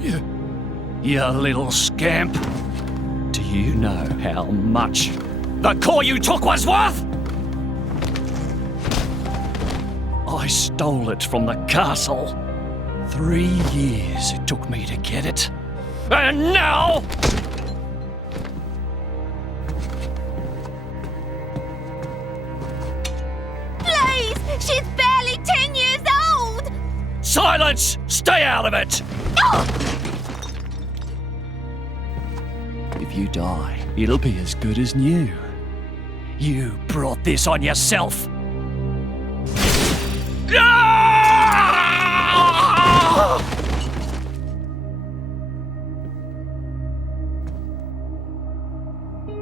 You little scamp. Do you know how much the core you took was worth? I stole it from the castle. 3 years it took me to get it. And now... Please! She's barely 10 years old! Silence! Stay out of it! If you die, it'll be as good as new. You brought this on yourself.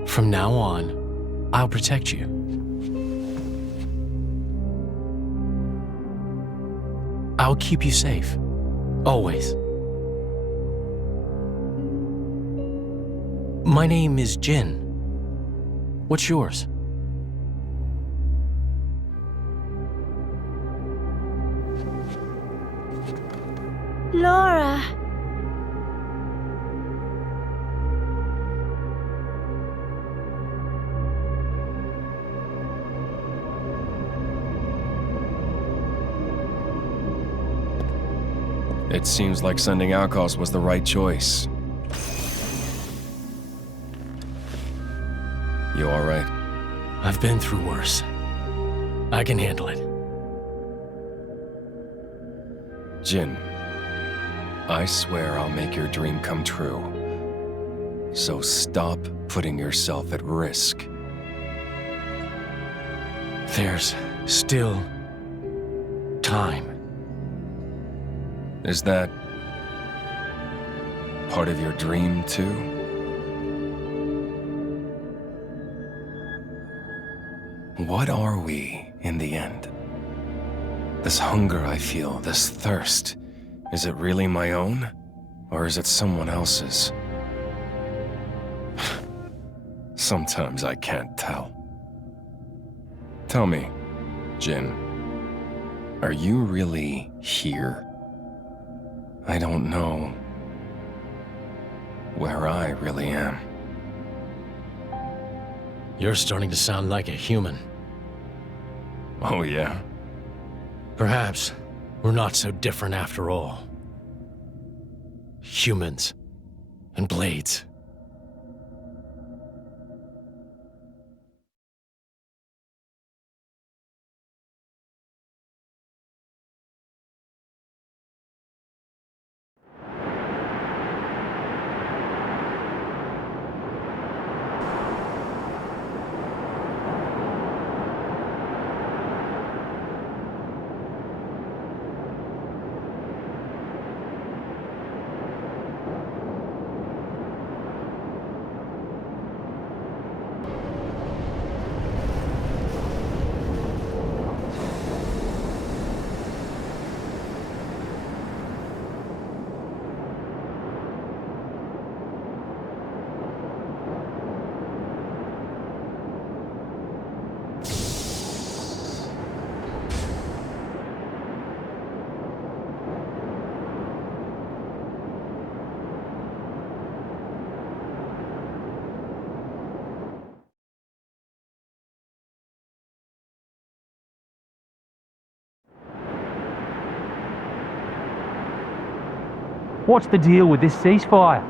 From now on, I'll protect you. I'll keep you safe. Always. My name is Jin. What's yours? Laura. It seems like sending Alcos was the right choice. You alright? I've been through worse. I can handle it. Jin, I swear I'll make your dream come true. So stop putting yourself at risk. There's still time. Is that part of your dream, too? What are we, in the end? This hunger I feel, this thirst, is it really my own? Or is it someone else's? Sometimes I can't tell. Tell me, Jin, are you really here? I don't know where I really am. You're starting to sound like a human. Oh, yeah? Perhaps we're not so different after all. Humans and blades. What's the deal with this ceasefire?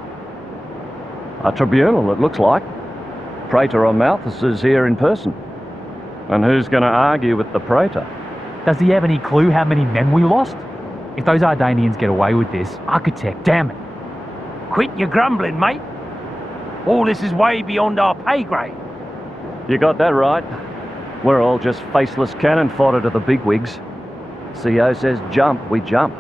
A tribunal, it looks like. Praetor Malthus is here in person. And who's going to argue with the Praetor? Does he have any clue how many men we lost? If those Ardanians get away with this, Architect, damn it. Quit your grumbling, mate. All this is way beyond our pay grade. You got that right. We're all just faceless cannon fodder to the bigwigs. CO says jump, we jump.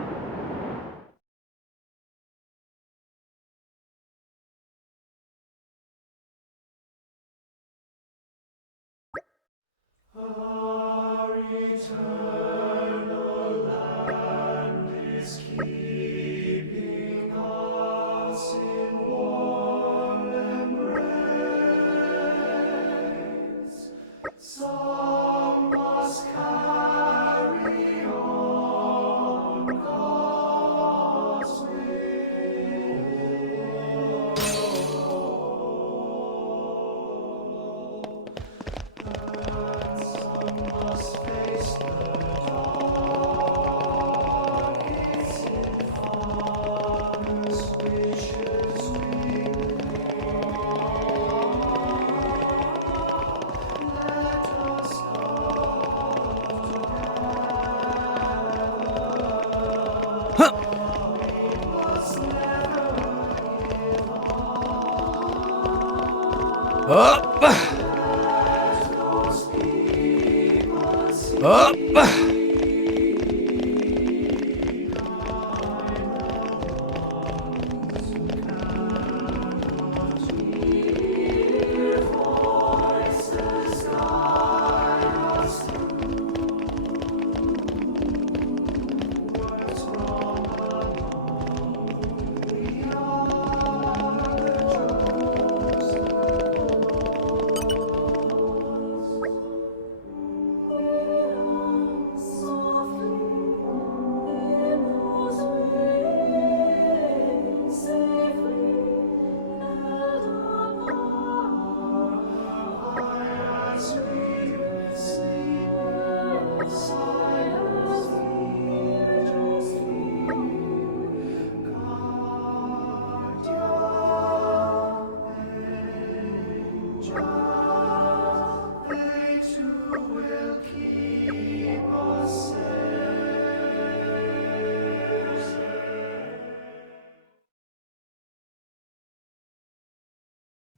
Some must carry on. Up! Up!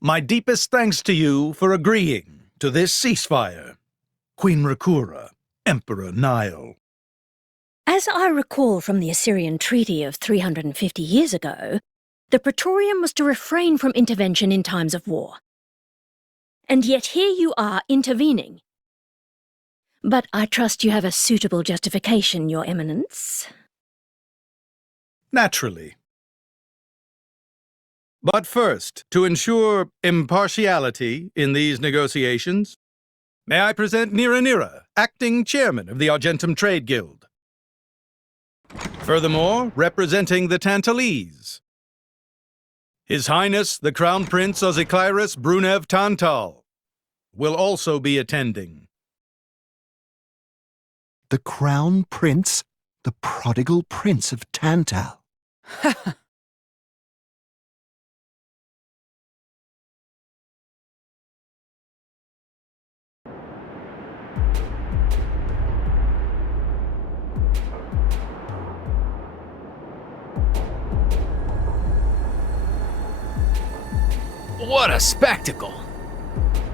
My deepest thanks to you for agreeing to this ceasefire, Queen Rakura, Emperor Nile. As I recall from the Assyrian treaty of 350 years ago, the Praetorium was to refrain from intervention in times of war. And yet here you are intervening. But I trust you have a suitable justification, Your Eminence. Naturally. But first, to ensure impartiality in these negotiations, may I present Nira, acting chairman of the Argentum Trade Guild. Furthermore, representing the Tantalese, His Highness the Crown Prince Ozikairis Brunev Tantal will also be attending. The Crown Prince? The prodigal Prince of Tantal. What a spectacle!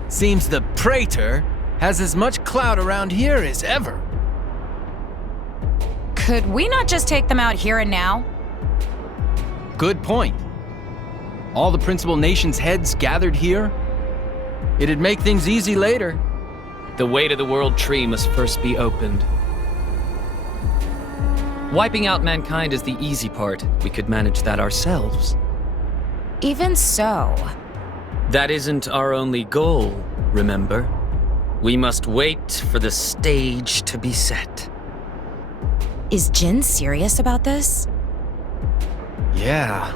Seems the Praetor has as much clout around here as ever. Could we not just take them out here and now? Good point. All the principal nations' heads gathered here? It'd make things easy later. The way to the World Tree must first be opened. Wiping out mankind is the easy part. We could manage that ourselves. Even so. That isn't our only goal, remember? We must wait for the stage to be set. Is Jin serious about this? Yeah.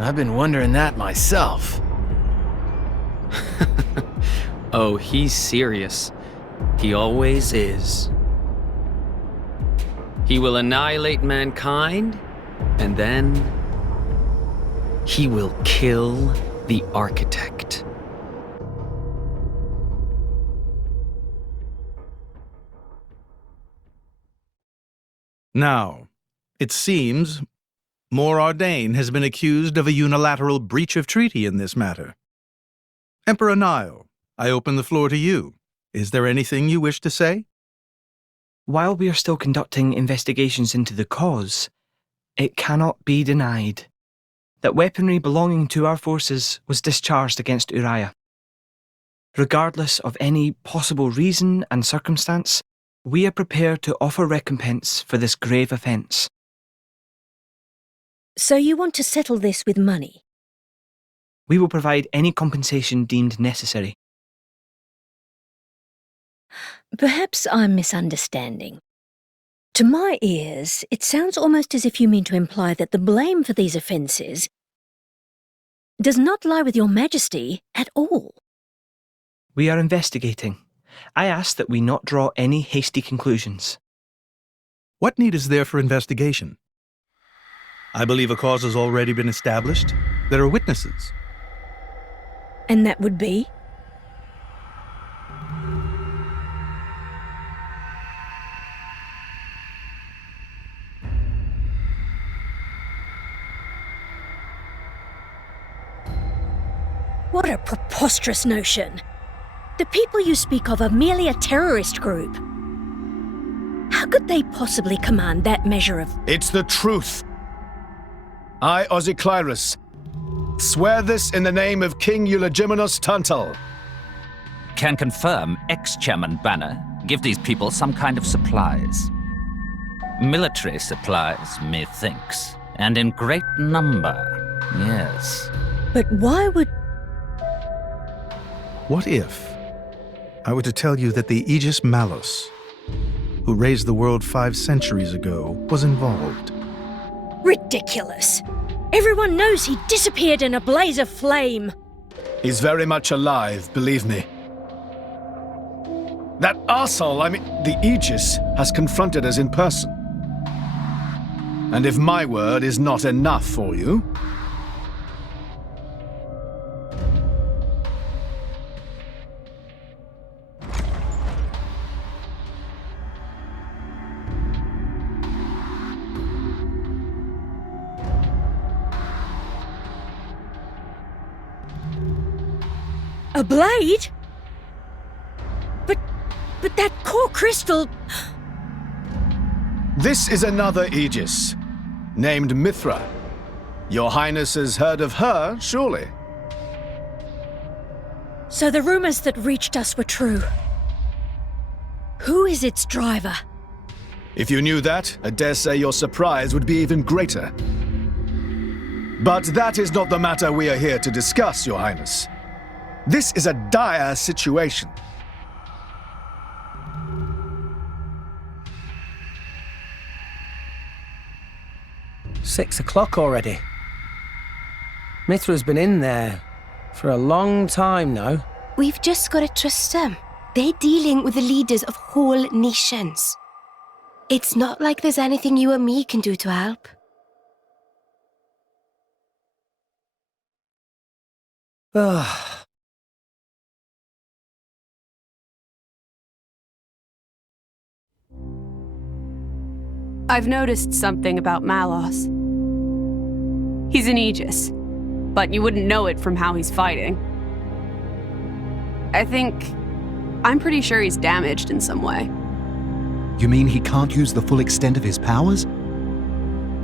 I've been wondering that myself. Oh, he's serious. He always is. He will annihilate mankind, and then he will kill the architect. Now, it seems Mor Ardain has been accused of a unilateral breach of treaty in this matter. Emperor Nile, I open the floor to you. Is there anything you wish to say? While we are still conducting investigations into the cause, it cannot be denied that weaponry belonging to our forces was discharged against Uriah. Regardless of any possible reason and circumstance, we are prepared to offer recompense for this grave offence. So you want to settle this with money? We will provide any compensation deemed necessary. Perhaps I'm misunderstanding. To my ears, it sounds almost as if you mean to imply that the blame for these offences does not lie with your Majesty at all. We are investigating. I ask that we not draw any hasty conclusions. What need is there for investigation? I believe a cause has already been established. There are witnesses. And that would be? What a preposterous notion. The people you speak of are merely a terrorist group. How could they possibly command that measure of... It's the truth. I, Ozyclyrus, swear this in the name of King Eulogimenos Tantal. Can confirm ex-chairman Banner give these people some kind of supplies. Military supplies, methinks, and in great number, yes. But why would... What if I were to tell you that the Aegis Malus, who raised the world 5 centuries ago, was involved? Ridiculous. Everyone knows he disappeared in a blaze of flame. He's very much alive, believe me. That arsehole, the Aegis, has confronted us in person. And if my word is not enough for you... A blade? But that core crystal... This is another Aegis, named Mithra. Your Highness has heard of her, surely? So the rumors that reached us were true. Who is its driver? If you knew that, I dare say your surprise would be even greater. But that is not the matter we are here to discuss, Your Highness. This is a dire situation. $6 already. Mithra's been in there for a long time now. We've just got to trust them. They're dealing with the leaders of whole nations. It's not like there's anything you or me can do to help. Ugh. I've noticed something about Malos. He's an Aegis, but you wouldn't know it from how he's fighting. I'm pretty sure he's damaged in some way. You mean he can't use the full extent of his powers?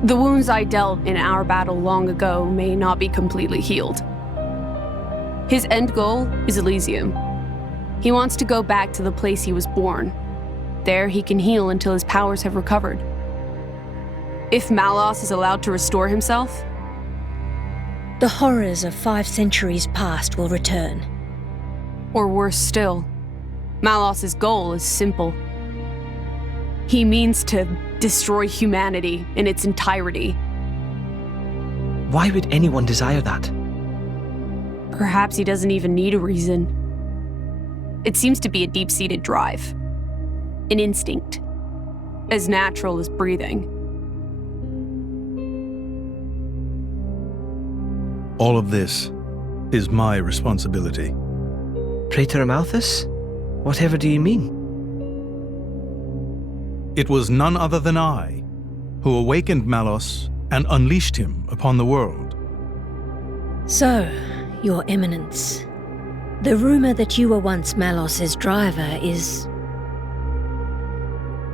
The wounds I dealt in our battle long ago may not be completely healed. His end goal is Elysium. He wants to go back to the place he was born. There he can heal until his powers have recovered. If Malos is allowed to restore himself, the horrors of 5 centuries past will return. Or worse still, Malos's goal is simple. He means to destroy humanity in its entirety. Why would anyone desire that? Perhaps he doesn't even need a reason. It seems to be a deep-seated drive. An instinct. As natural as breathing. All of this is my responsibility. Praetor Amalthus? Whatever do you mean? It was none other than I who awakened Malos and unleashed him upon the world. So, Your Eminence, the rumor that you were once Malos's driver is...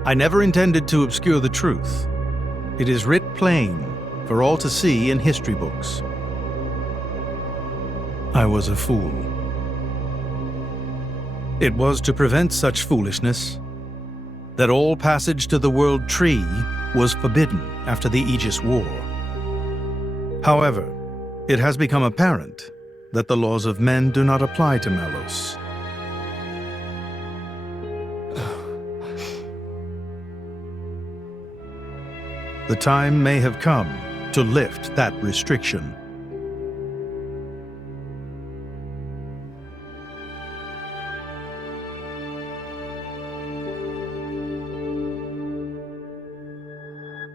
I never intended to obscure the truth. It is writ plain for all to see in history books. I was a fool. It was to prevent such foolishness that all passage to the World Tree was forbidden after the Aegis War. However, it has become apparent that the laws of men do not apply to Malos. The time may have come to lift that restriction.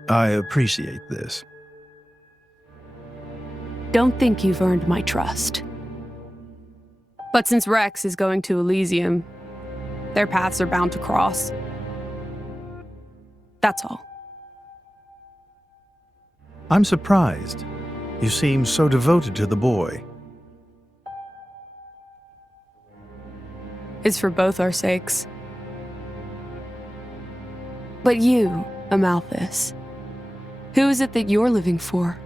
I appreciate this. Don't think you've earned my trust. But since Rex is going to Elysium, their paths are bound to cross. That's all. I'm surprised. You seem so devoted to the boy. It's for both our sakes. But you, Amalthus, who is it that you're living for?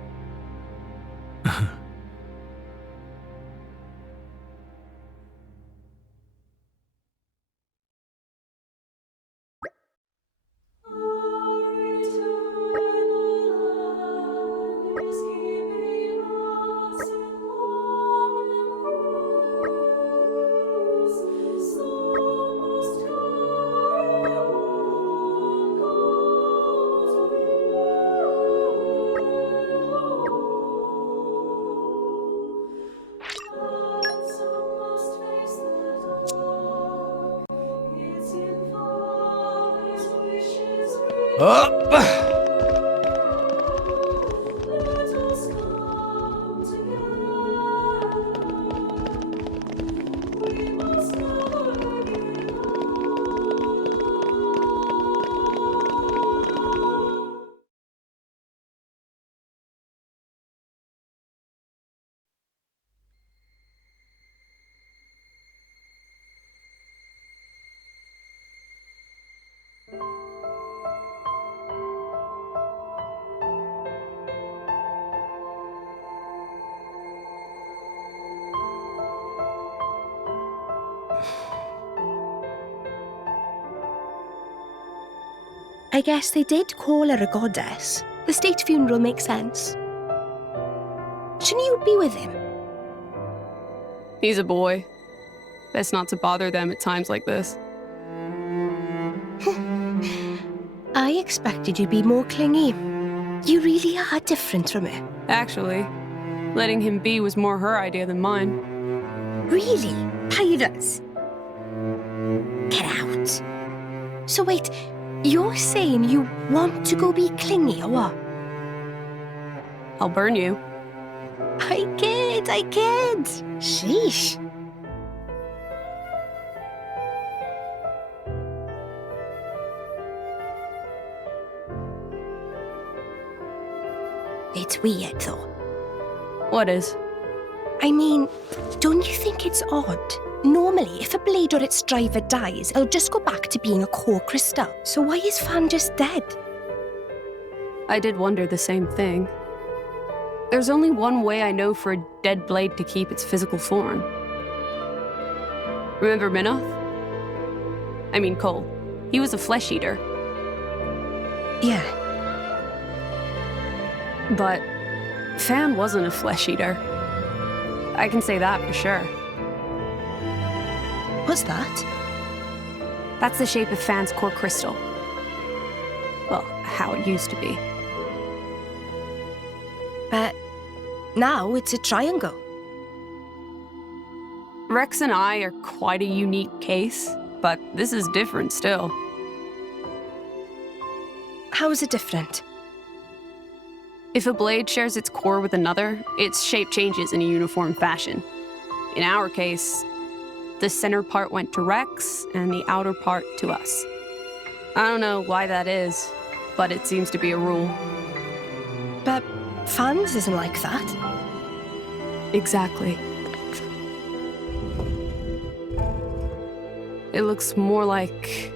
I guess they did call her a goddess. The state funeral makes sense. Shouldn't you be with him? He's a boy. Best not to bother them at times like this. I expected you'd be more clingy. You really are different from her. Actually, letting him be was more her idea than mine. Really? Pirates? Get out. So wait, you're saying you want to go be clingy or what? I'll burn you. I kid. Sheesh. It's weird, though. What is? I mean, don't you think it's odd? Normally, if a blade or its driver dies, it'll just go back to being a core crystal. So why is Fan just dead? I did wonder the same thing. There's only one way I know for a dead blade to keep its physical form. Remember Minoth? I mean Cole. He was a flesh eater. Yeah. But Fan wasn't a flesh eater. I can say that for sure. What's that? That's the shape of Fan's core crystal. Well, how it used to be. But now it's a triangle. Rex and I are quite a unique case, but this is different still. How is it different? If a blade shares its core with another, its shape changes in a uniform fashion. In our case, the center part went to Rex and the outer part to us. I don't know why that is, but it seems to be a rule. But Fan's isn't like that. Exactly. It looks more like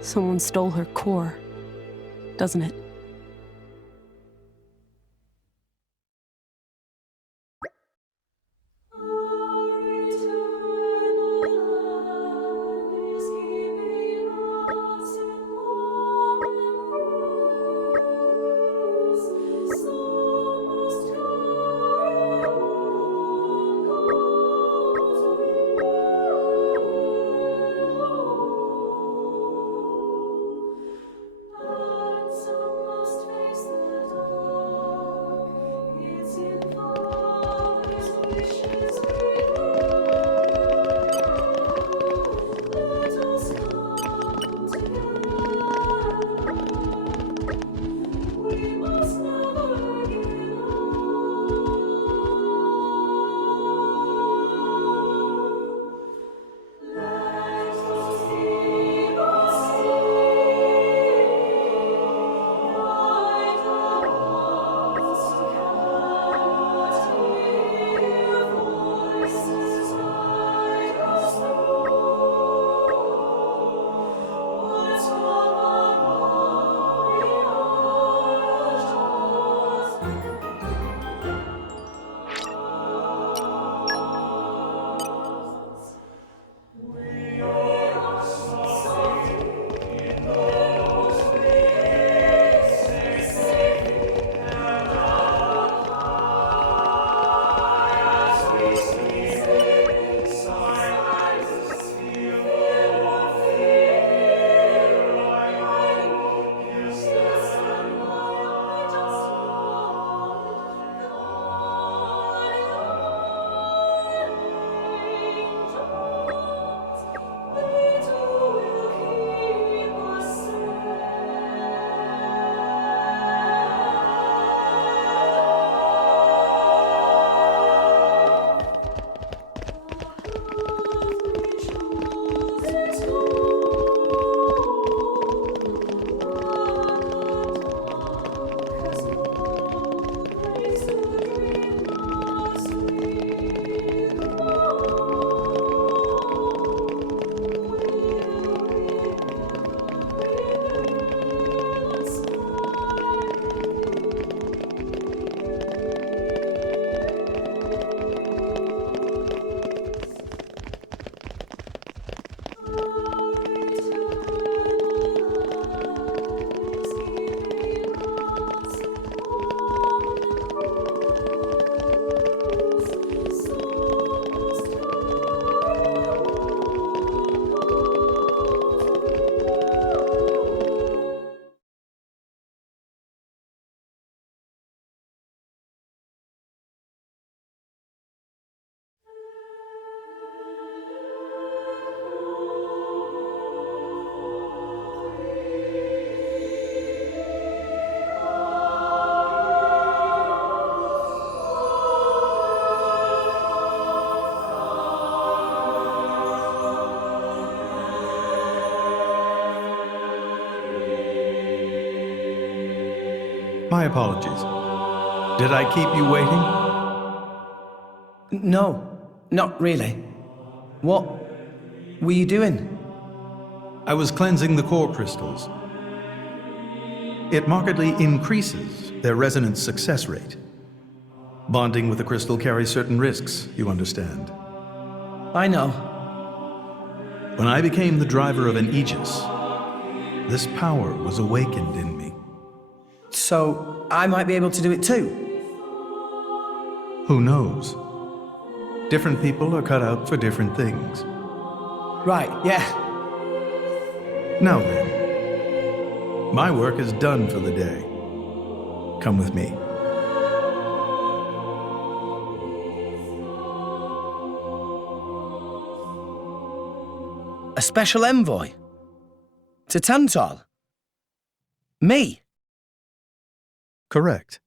someone stole her core, doesn't it? My apologies. Did I keep you waiting? No, not really. What were you doing? I was cleansing the core crystals. It markedly increases their resonance success rate. Bonding with a crystal carries certain risks, you understand. I know. When I became the driver of an Aegis, this power was awakened in me. So, I might be able to do it too? Who knows? Different people are cut out for different things. Right, yeah. Now then, my work is done for the day. Come with me. A special envoy? To Tantal? Me? Correct.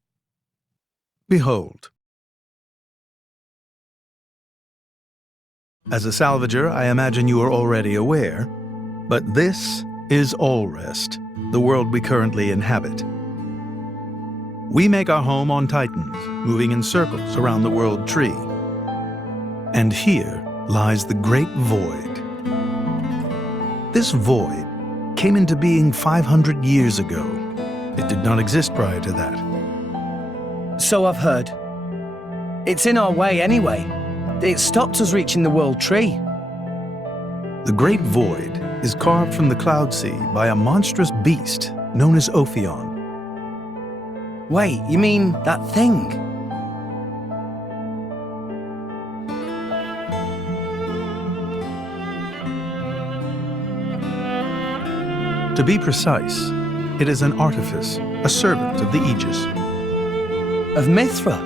Behold. As a salvager, I imagine you are already aware, but this is Alrest, the world we currently inhabit. We make our home on Titans, moving in circles around the world tree. And here lies the Great Void. This void came into being 500 years ago. It did not exist prior to that. So I've heard. It's in our way anyway. It stopped us reaching the world tree. The Great Void is carved from the Cloud Sea by a monstrous beast known as Ophion. Wait, you mean that thing? To be precise, it is an artifice, a servant of the Aegis. Of Mithra?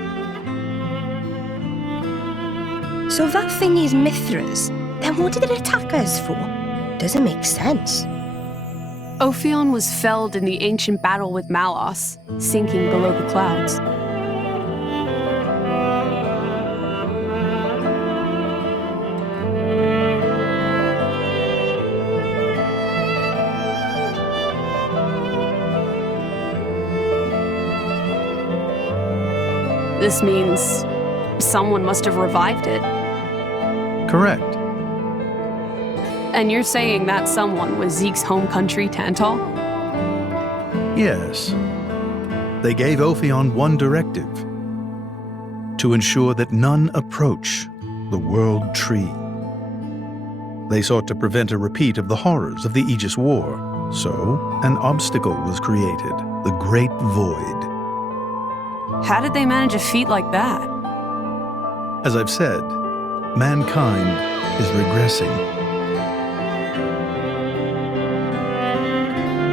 So that thing is Mithra's. Then what did it attack us for? Doesn't make sense. Ophion was felled in the ancient battle with Malos, sinking below the clouds. This means someone must have revived it. Correct. And you're saying that someone was Zeke's home country, Tantal? Yes. They gave Ophion one directive: to ensure that none approach the World Tree. They sought to prevent a repeat of the horrors of the Aegis War, so an obstacle was created, the Great Void. How did they manage a feat like that? As I've said, mankind is regressing.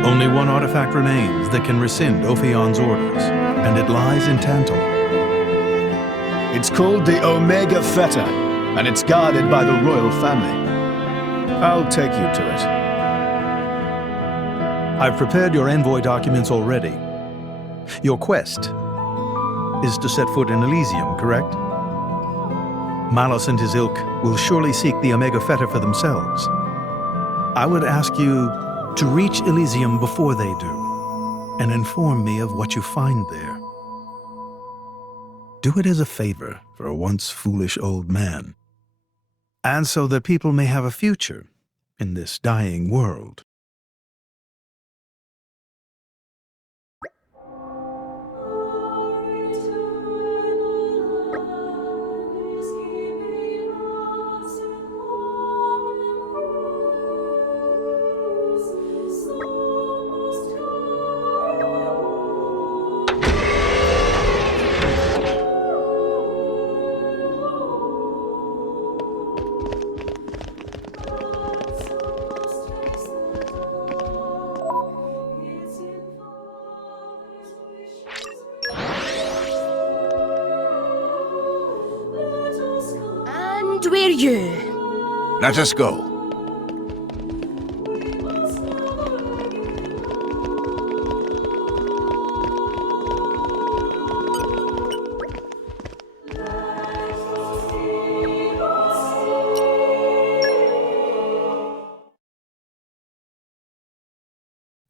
Only one artifact remains that can rescind Ophion's orders, and it lies in Tantal. It's called the Omega Feta, and it's guarded by the royal family. I'll take you to it. I've prepared your envoy documents already. Your quest is to set foot in Elysium, correct? Malos and his ilk will surely seek the Omega Feta for themselves. I would ask you to reach Elysium before they do, and inform me of what you find there. Do it as a favor for a once foolish old man, and so that people may have a future in this dying world. Where you? Let us go.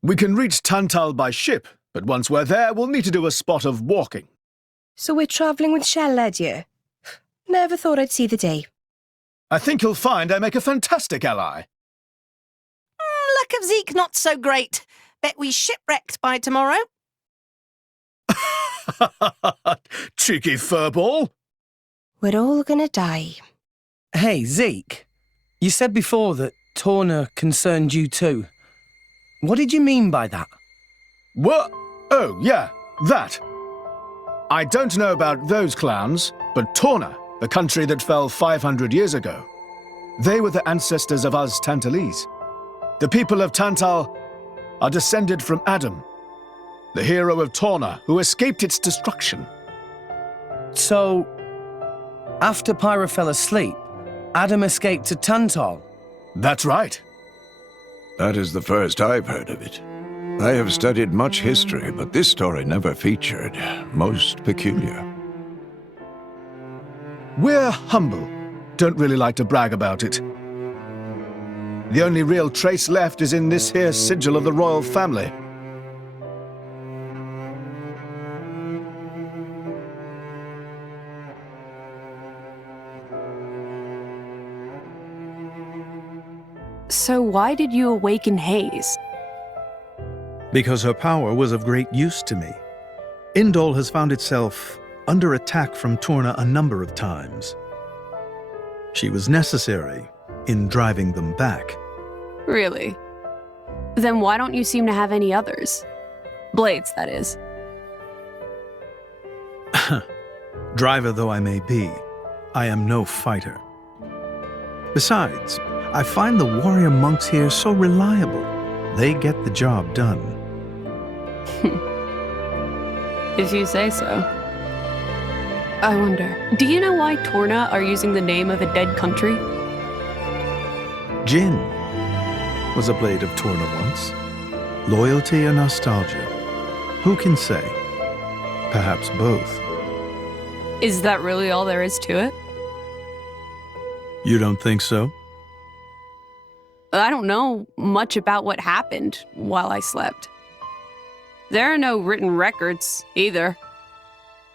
We can reach Tantal by ship, But once we're there, we'll need to do a spot of walking. So we're travelling with Shell led you? Never thought I'd see the day. I think you'll find I make a fantastic ally. Luck of Zeke not so great. Bet we shipwrecked by tomorrow. Cheeky furball. We're all gonna die. Hey, Zeke. You said before that Torna concerned you too. What did you mean by that? What? Oh, yeah, that. I don't know about those clowns, but Torna, the country that fell 500 years ago, they were the ancestors of us Tantalese. The people of Tantal are descended from Adam, the hero of Torna who escaped its destruction. So, after Pyra fell asleep, Adam escaped to Tantal? That's right. That is the first I've heard of it. I have studied much history, but this story never featured. Most peculiar. We're humble. Don't really like to brag about it. The only real trace left is in this here sigil of the royal family. So why did you awaken Hayes? Because her power was of great use to me. Indol has found itself under attack from Torna a number of times. She was necessary in driving them back. Really? Then why don't you seem to have any others? Blades, that is. Driver though I may be, I am no fighter. Besides, I find the warrior monks here so reliable. They get the job done. If you say so. I wonder, do you know why Torna are using the name of a dead country? Jin was a blade of Torna once. Loyalty or nostalgia? Who can say? Perhaps both. Is that really all there is to it? You don't think so? I don't know much about what happened while I slept. There are no written records, either.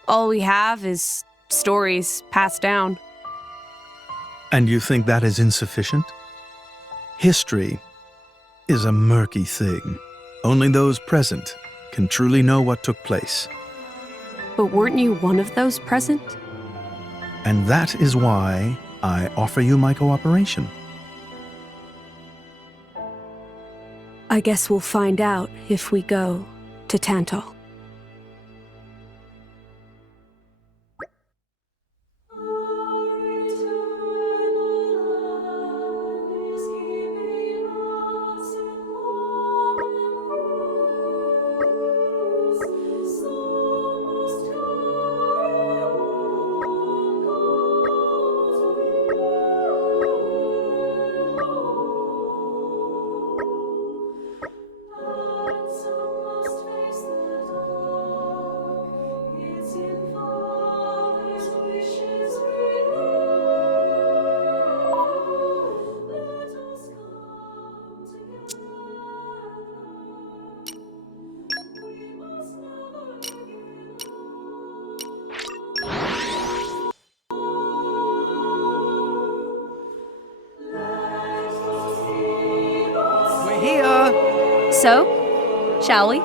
All we have is stories passed down. And you think that is insufficient? History is a murky thing. Only those present can truly know what took place. But weren't you one of those present? And that is why I offer you my cooperation. I guess we'll find out if we go to Tantal. So, shall we?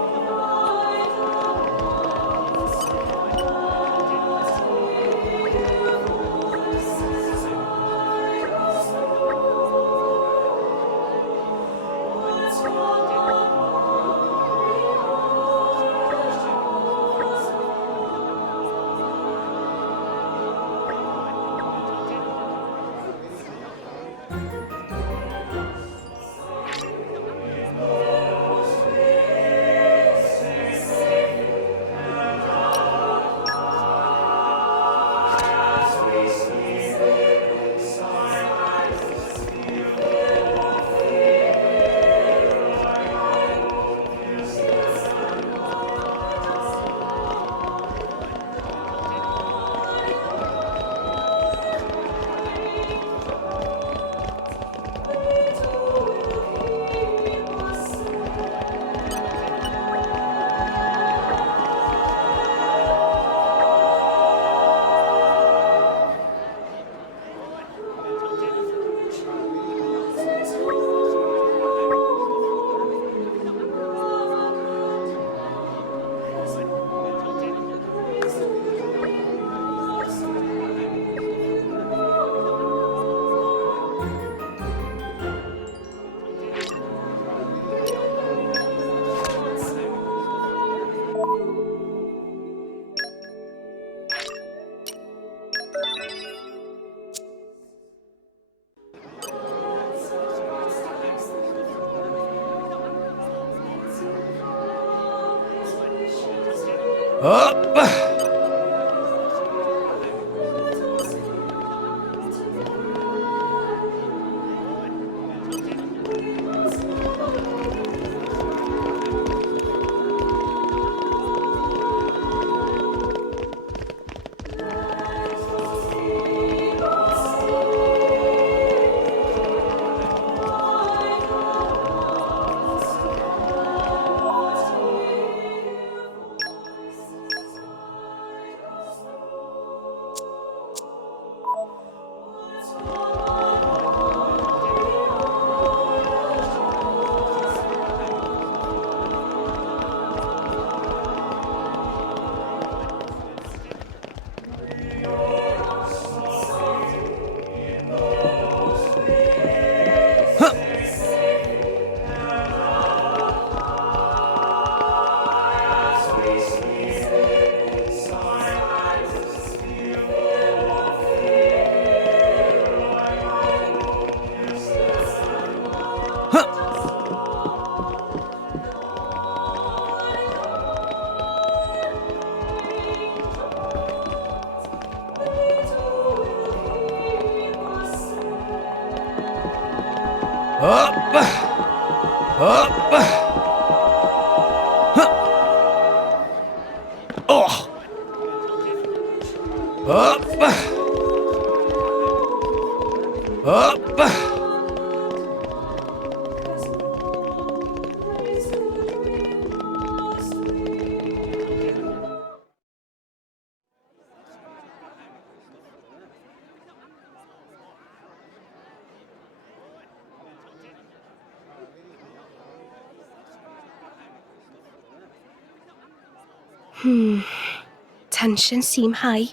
Tensions seem high.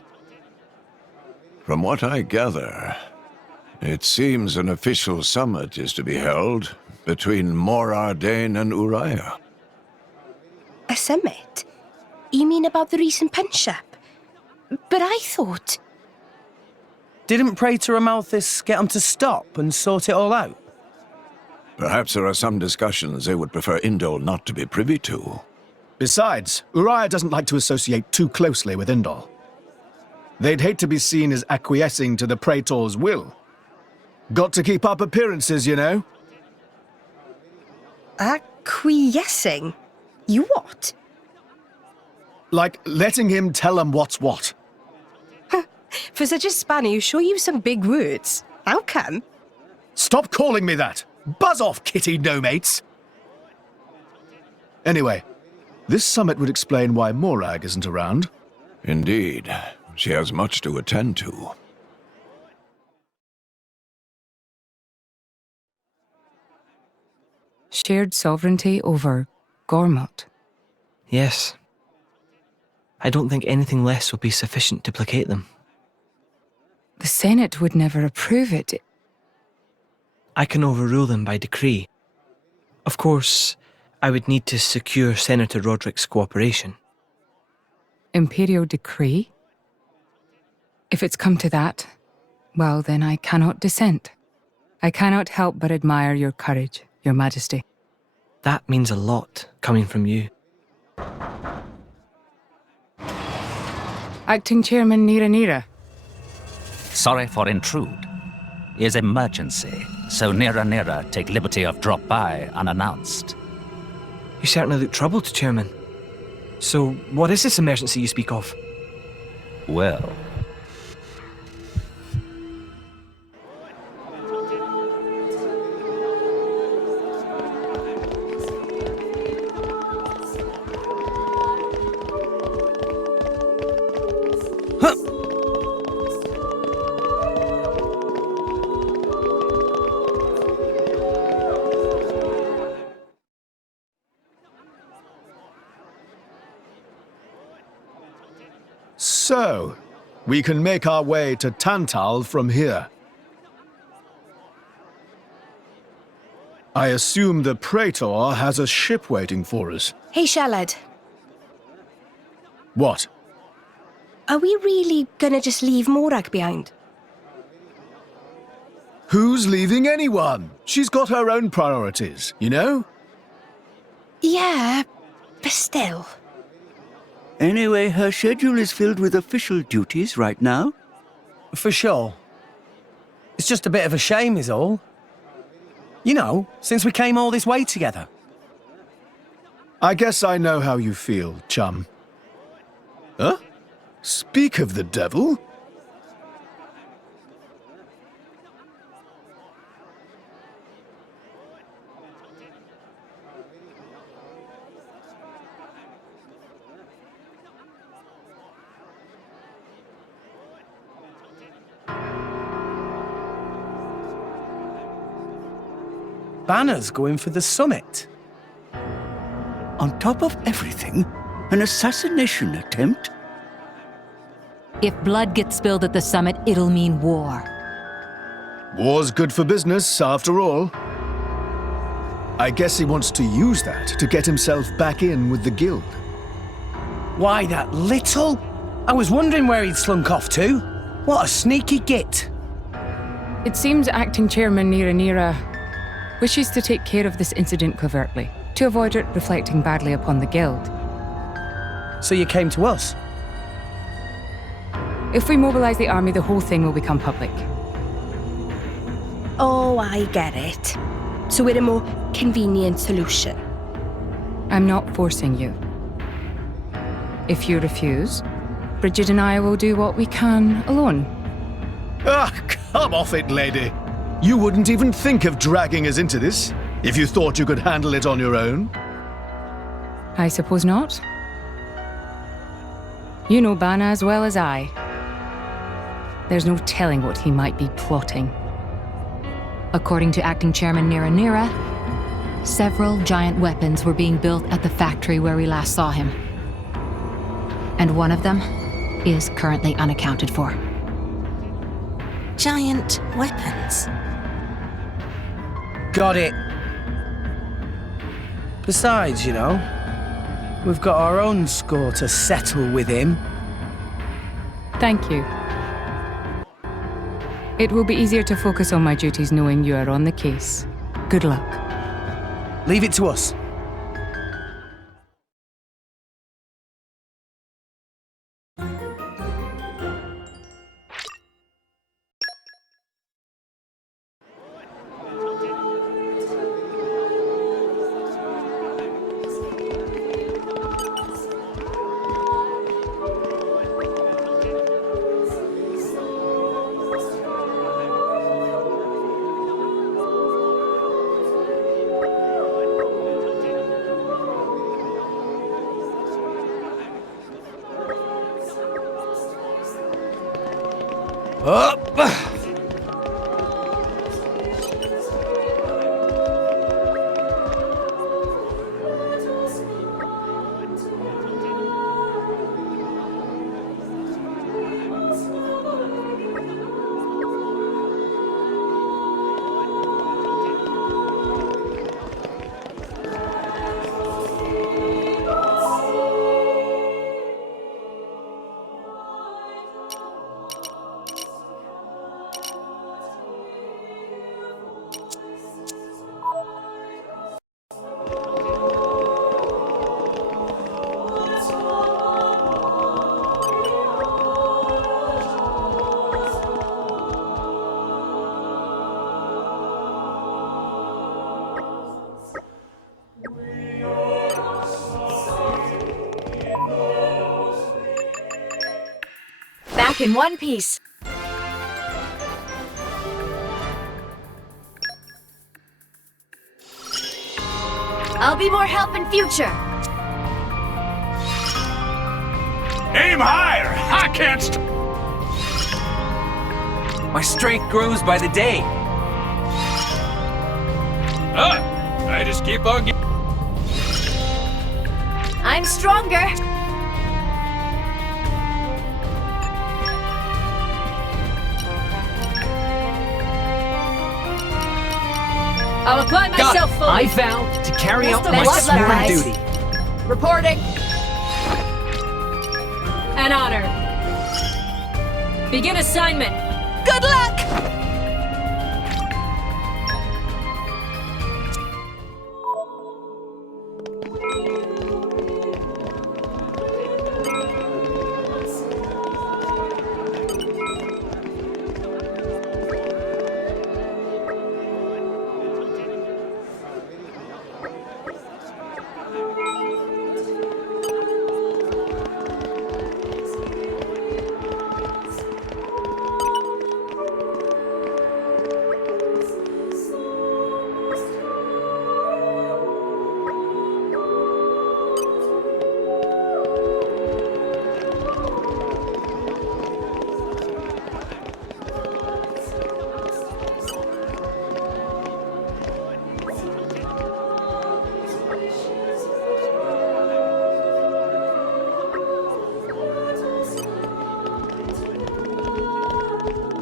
From what I gather, it seems an official summit is to be held between Morardain and Uriah. A summit? You mean about the recent punch-up? But I thought... Didn't Praetor Amalthus get him to stop and sort it all out? Perhaps there are some discussions they would prefer Indol not to be privy to. Besides, Uriah doesn't like to associate too closely with Indol. They'd hate to be seen as acquiescing to the Praetor's will. Got to keep up appearances, you know. Acquiescing? You what? Like letting him tell them what's what. For such a spanner, you sure use some big words. How come? Stop calling me that! Buzz off, kitty no-mates! Anyway, this summit would explain why Morag isn't around. Indeed. She has much to attend to. Shared sovereignty over Gormott. Yes. I don't think anything less will be sufficient to placate them. The Senate would never approve it. I can overrule them by decree. Of course, I would need to secure Senator Roderick's cooperation. Imperial decree? If it's come to that, well, then I cannot dissent. I cannot help but admire your courage, Your Majesty. That means a lot, coming from you. Acting Chairman Nira. Sorry for intrude. Is emergency, so Nira take liberty of drop by unannounced. You certainly look troubled, Chairman. So, what is this emergency you speak of? Well... So, we can make our way to Tantal from here. I assume the Praetor has a ship waiting for us. Hey, Shalad. What? Are we really gonna just leave Morag behind? Who's leaving anyone? She's got her own priorities, you know? Yeah, but still. Anyway, her schedule is filled with official duties right now. For sure. It's just a bit of a shame is all. You know, since we came all this way together. I guess I know how you feel, chum. Huh? Speak of the devil? Banner's going for the summit. On top of everything, an assassination attempt? If blood gets spilled at the summit, it'll mean war. War's good for business, after all. I guess he wants to use that to get himself back in with the guild. Why, that little? I was wondering where he'd slunk off to. What a sneaky git. It seems acting chairman Nira wishes to take care of this incident covertly, to avoid it reflecting badly upon the guild. So you came to us? If we mobilize the army, the whole thing will become public. Oh, I get it. So we're a more convenient solution. I'm not forcing you. If you refuse, Bridget and I will do what we can alone. Ah, come off it, lady. You wouldn't even think of dragging us into this, if you thought you could handle it on your own. I suppose not. You know Bana as well as I. There's no telling what he might be plotting. According to acting chairman Nira, several giant weapons were being built at the factory where we last saw him. And one of them is currently unaccounted for. Giant weapons. Got it. Besides, you know, we've got our own score to settle with him. Thank you. It will be easier to focus on my duties knowing you are on the case. Good luck. Leave it to us. Up! Back in one piece. I'll be more help in future. Aim higher! I can't My strength grows by the day. I just keep on getting... I'm stronger. I'll apply myself fully. I vow to carry out my Best of luck, sworn guys. duty. Reporting. An honor. Begin assignment. Good luck!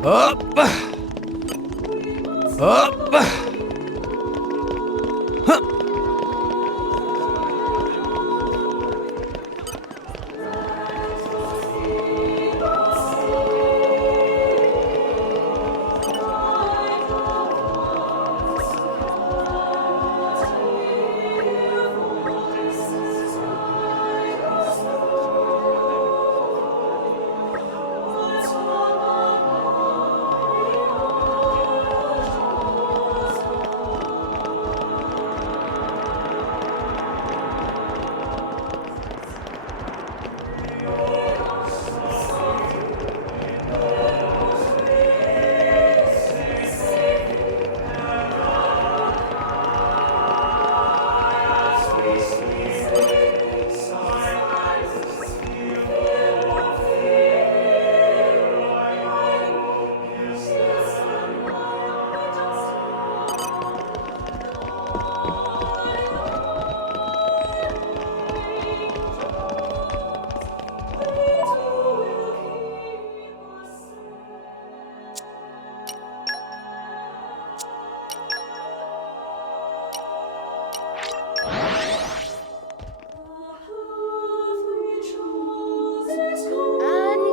Up! Up!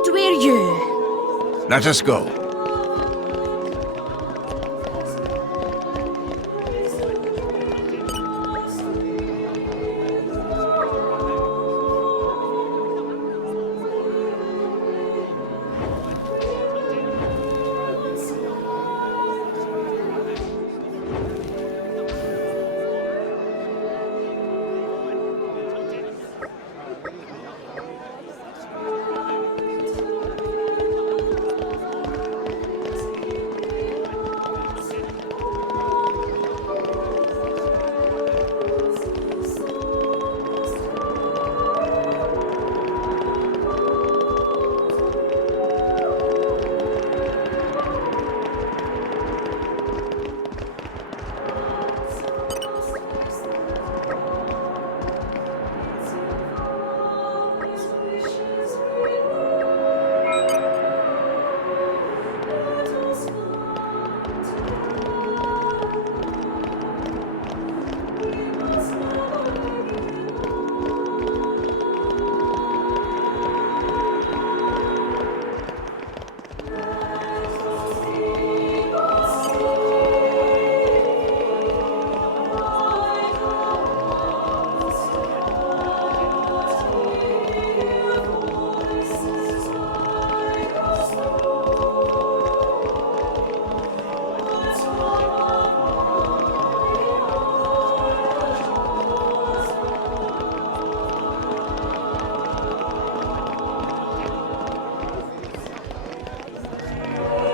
And we're you. Let us go.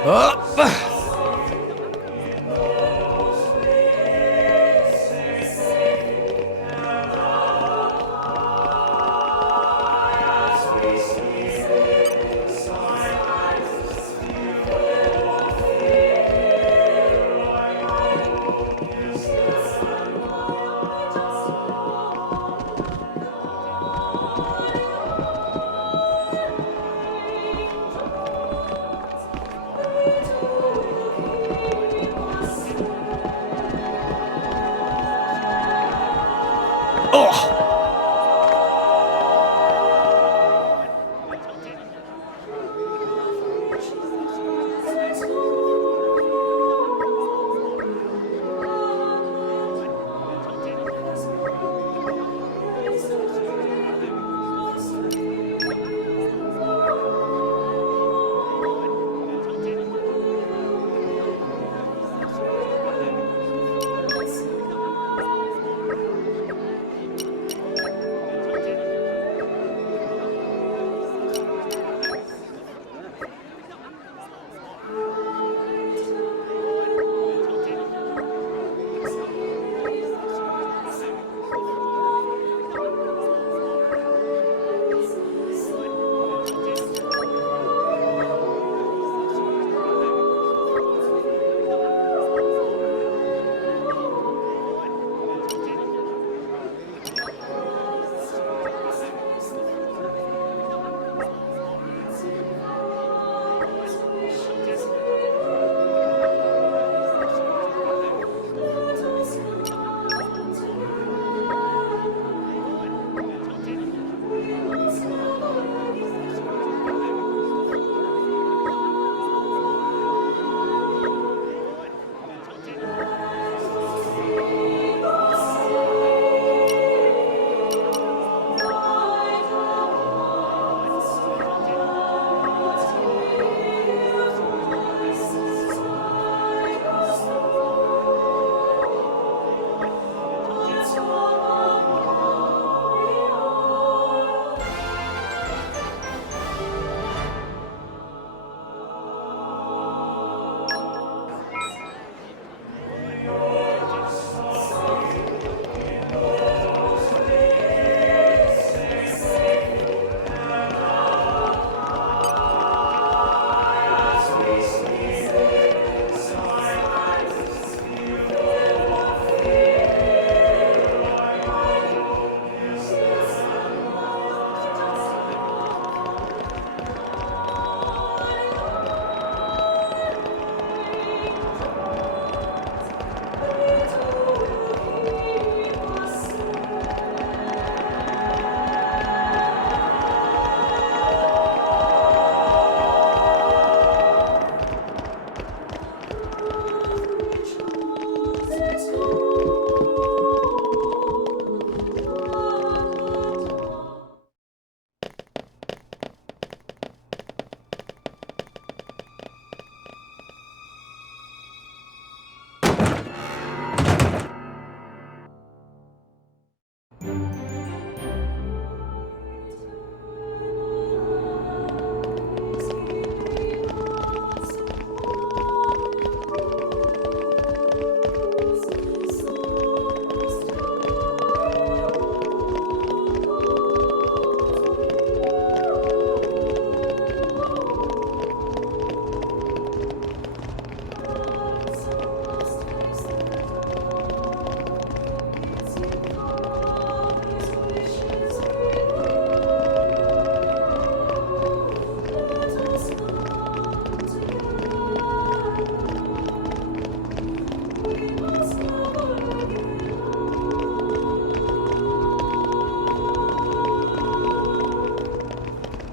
Up!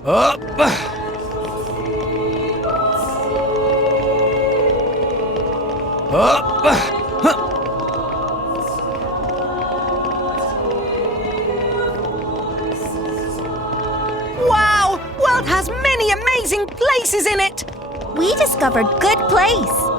Up! Up! Wow! World has many amazing places in it! We discovered good place.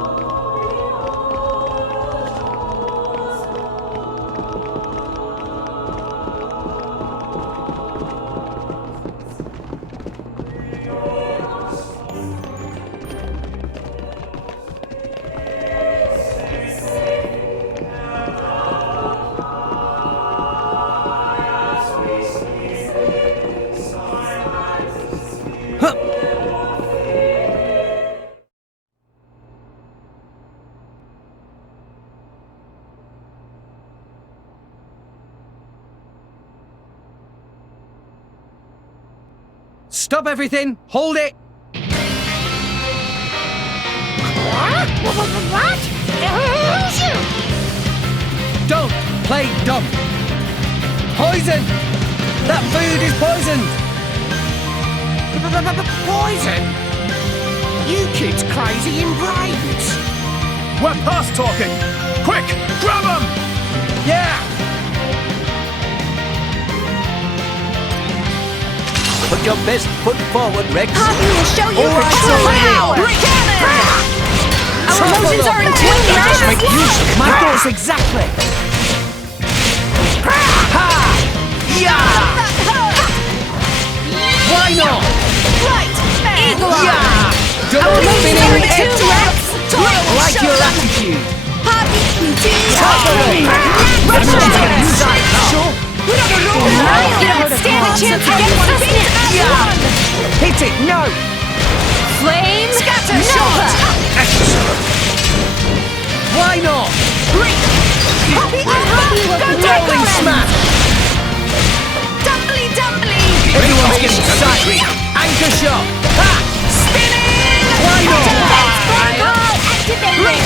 Stop everything! Hold it! What? Don't play dumb! Poison! That food is poisoned! Poison? You kids crazy in brains. We're past talking! Quick, grab them! Yeah! Put your best foot forward, Rex. Poppy will show you her true power. Our emotions are in tune, Just make use of my thoughts exactly! Ha! Yeah! Why not? Right! Eagle Eye! Yeah! Our Double emotions spinning are in tune, edge! Rex! I like your attitude! Poppy can do Sure? You don't stand a chance against us! Yeah! Hit it! No! Flame! Scatter shot! Excellent! Why not? Poppy will Rolling smash! Dumbly! Everyone's getting sight! Anchor shot! Ha! Spinning! Why not? Fireball activated!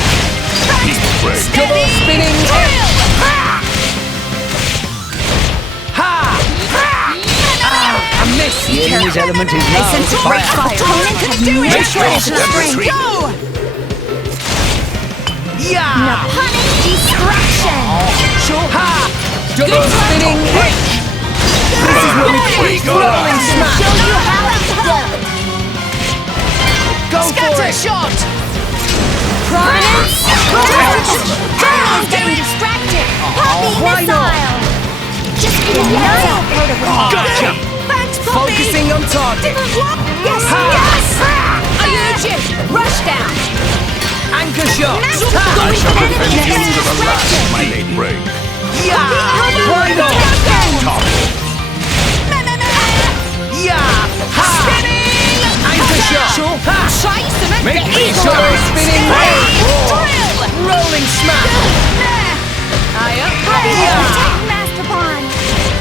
Double spinning edge! Ha! A miss! The enemy's element is I now sense a break fire! Opponent has no strength! Go! Yeah! Punish distraction! Sure! Ha! Double spinning edge! This is what we rolling smash! Show you how it's done! Go for it! Shot! Prominence! Colonel is getting distracted! Poppy Why not? missile! Just denial protocol! Gotcha! Thanks, Poppy! Focusing on target! Yes! Ha! Yes! I urge you! Rush down! Anchor shot! Going for enemy getting distracted! My lady break. Yeah! Why not? Top. Yeah! Ha! Spinning! Anchor shot! Ha! Scheiße, that's Make the me eagle! double spinning edge! Drill! Rolling smash! Yeah! Attack Master Pawn!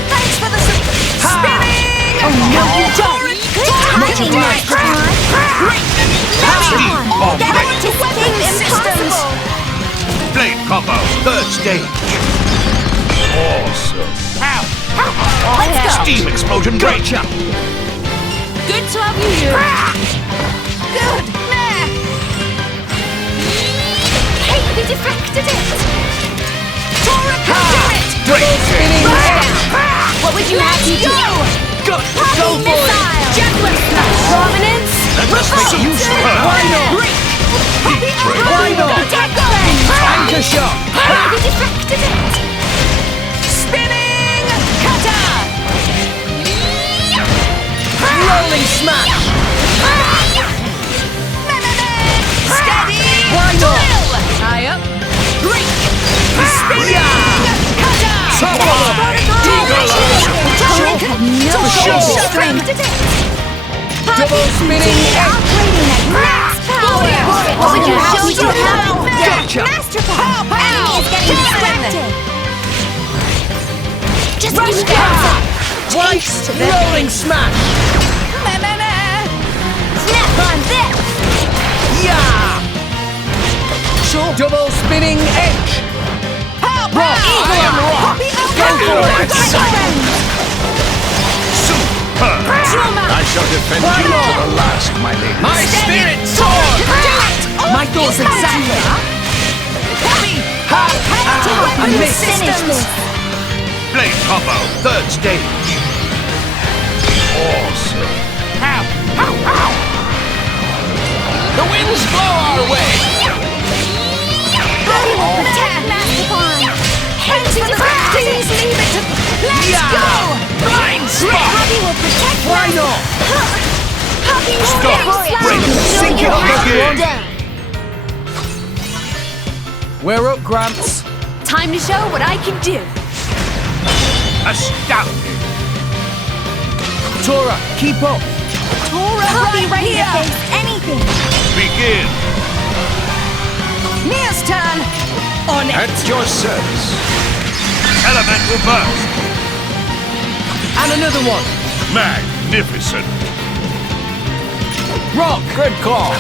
Thanks for the spinning! Oh no, you don't! Good timing, Master Pawn! Master Pawn! Get on to weapon systems! Blade combo. Third stage. Awesome. Let's go! Steam explosion break. Gotcha! Good to have you here! Good! Hey, we deflected it! Tora can do it! Double spinning edge! What would you have to do? Go for it! Jetlet smash! Prominence! Let's make use of her. Why not? Why not? Attack them! Anchor shot! Hey, we deflected it! Spinning! Cutter! Rolling smash! Steady! Why not? High up! Break! Yeah! Cutter! Double spinning edge! What would you show you how? Gotcha! Master Paw! Enemy is getting distracted! Just Rush down! Twice rolling smash! Snap on this! Yeah! Sure. Double spinning edge! Rock! Iron rock! Go for it! I shall defend you to the last, my lady. My spirit sword! My thoughts exactly. I missed. Blade combo, third stage. Awesome. Pow! Pow! Pow! The winds blow our way! Bobby will protect Mastopon! Heads for the please leave it to... Let's go! Blind spot! Bobby will protect Why not? Bobby will Stop! Break! Sink it up Begin! We're up, Gramps. Time to show what I can do. Astounding! Tora, keep up. Tora, I'll be ready to face anything. Begin! Mia's turn. On At your service. Elemental burst! And another one. Magnificent! Rock. Good call.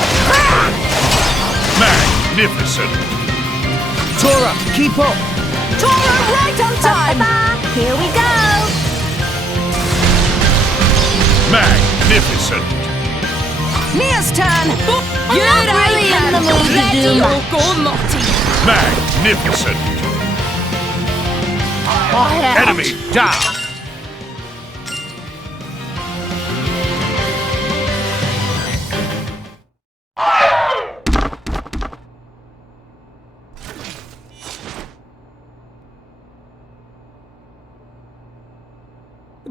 Magnificent! Tora, keep up. Tora, right on time. Here we go. Magnificent! Mia's turn. You're not really in the mood to do much. Magnificent! Enemy down!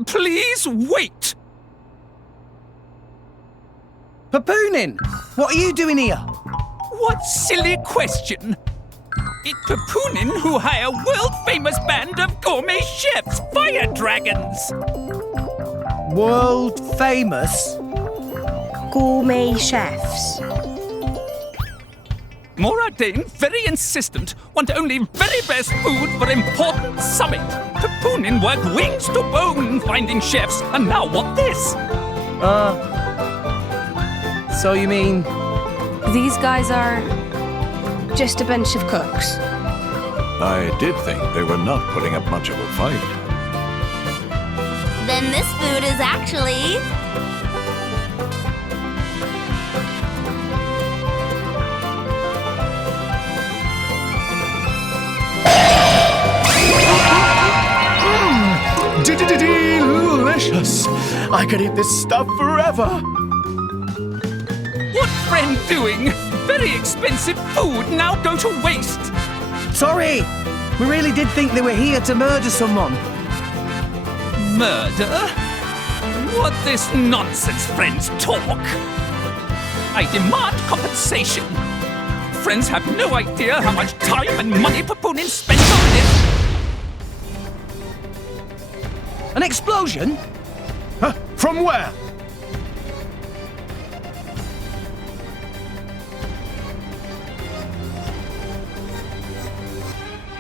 Please wait! Papoonin, what are you doing here? What silly question! It's Papoonin who hire world-famous band of gourmet chefs, fire dragons! World famous? Gourmet chefs. Moradane, very insistent, want only very best food for important summit. Papoonin work wings to bone finding chefs, and now what this? So you mean... These guys are just a bunch of cooks. I did think they were not putting up much of a fight. Then this food is actually... Delicious! I could eat this stuff forever! What friend doing? Very expensive food now go to waste. Sorry! We really did think they were here to murder someone. Murder? What this nonsense friends talk? I demand compensation. Friends have no idea how much time and money Papoonin spends on this. An explosion? Huh? From where?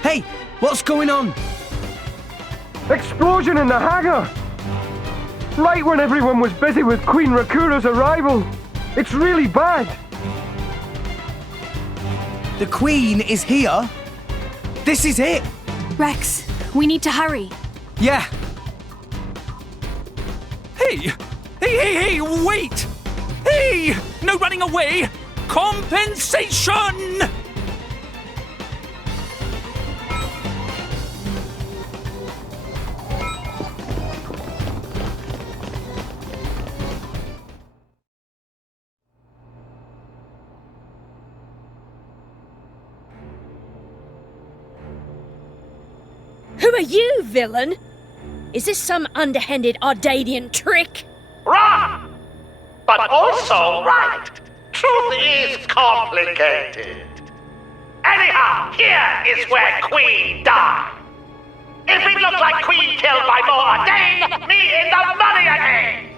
Hey, what's going on? Explosion in the hangar! Right when everyone was busy with Queen Rakura's arrival. It's really bad. The Queen is here? This is it? Rex, we need to hurry. Yeah. Hey, wait! Hey, no running away! Compensation! Who are you, villain? Is this some underhanded Ardadian trick? Wrong! But also right. Truth is complicated. Anyhow, here is where Queen died. If it looked like Queen killed by Moradane, me in the money again!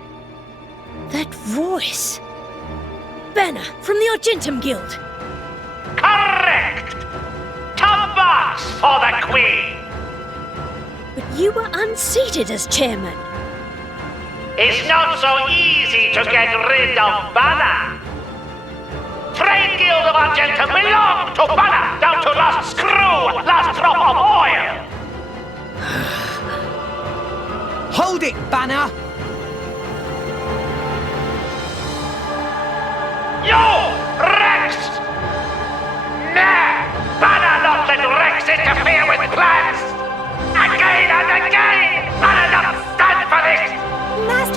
That voice. Banner from the Argentum Guild. Correct! Top box for the Queen! But you were unseated as chairman. It's not so easy to get rid of Banner. Trade Guild of Argentum belong to Banner, down to last screw, last drop of oil. Hold it, Banner!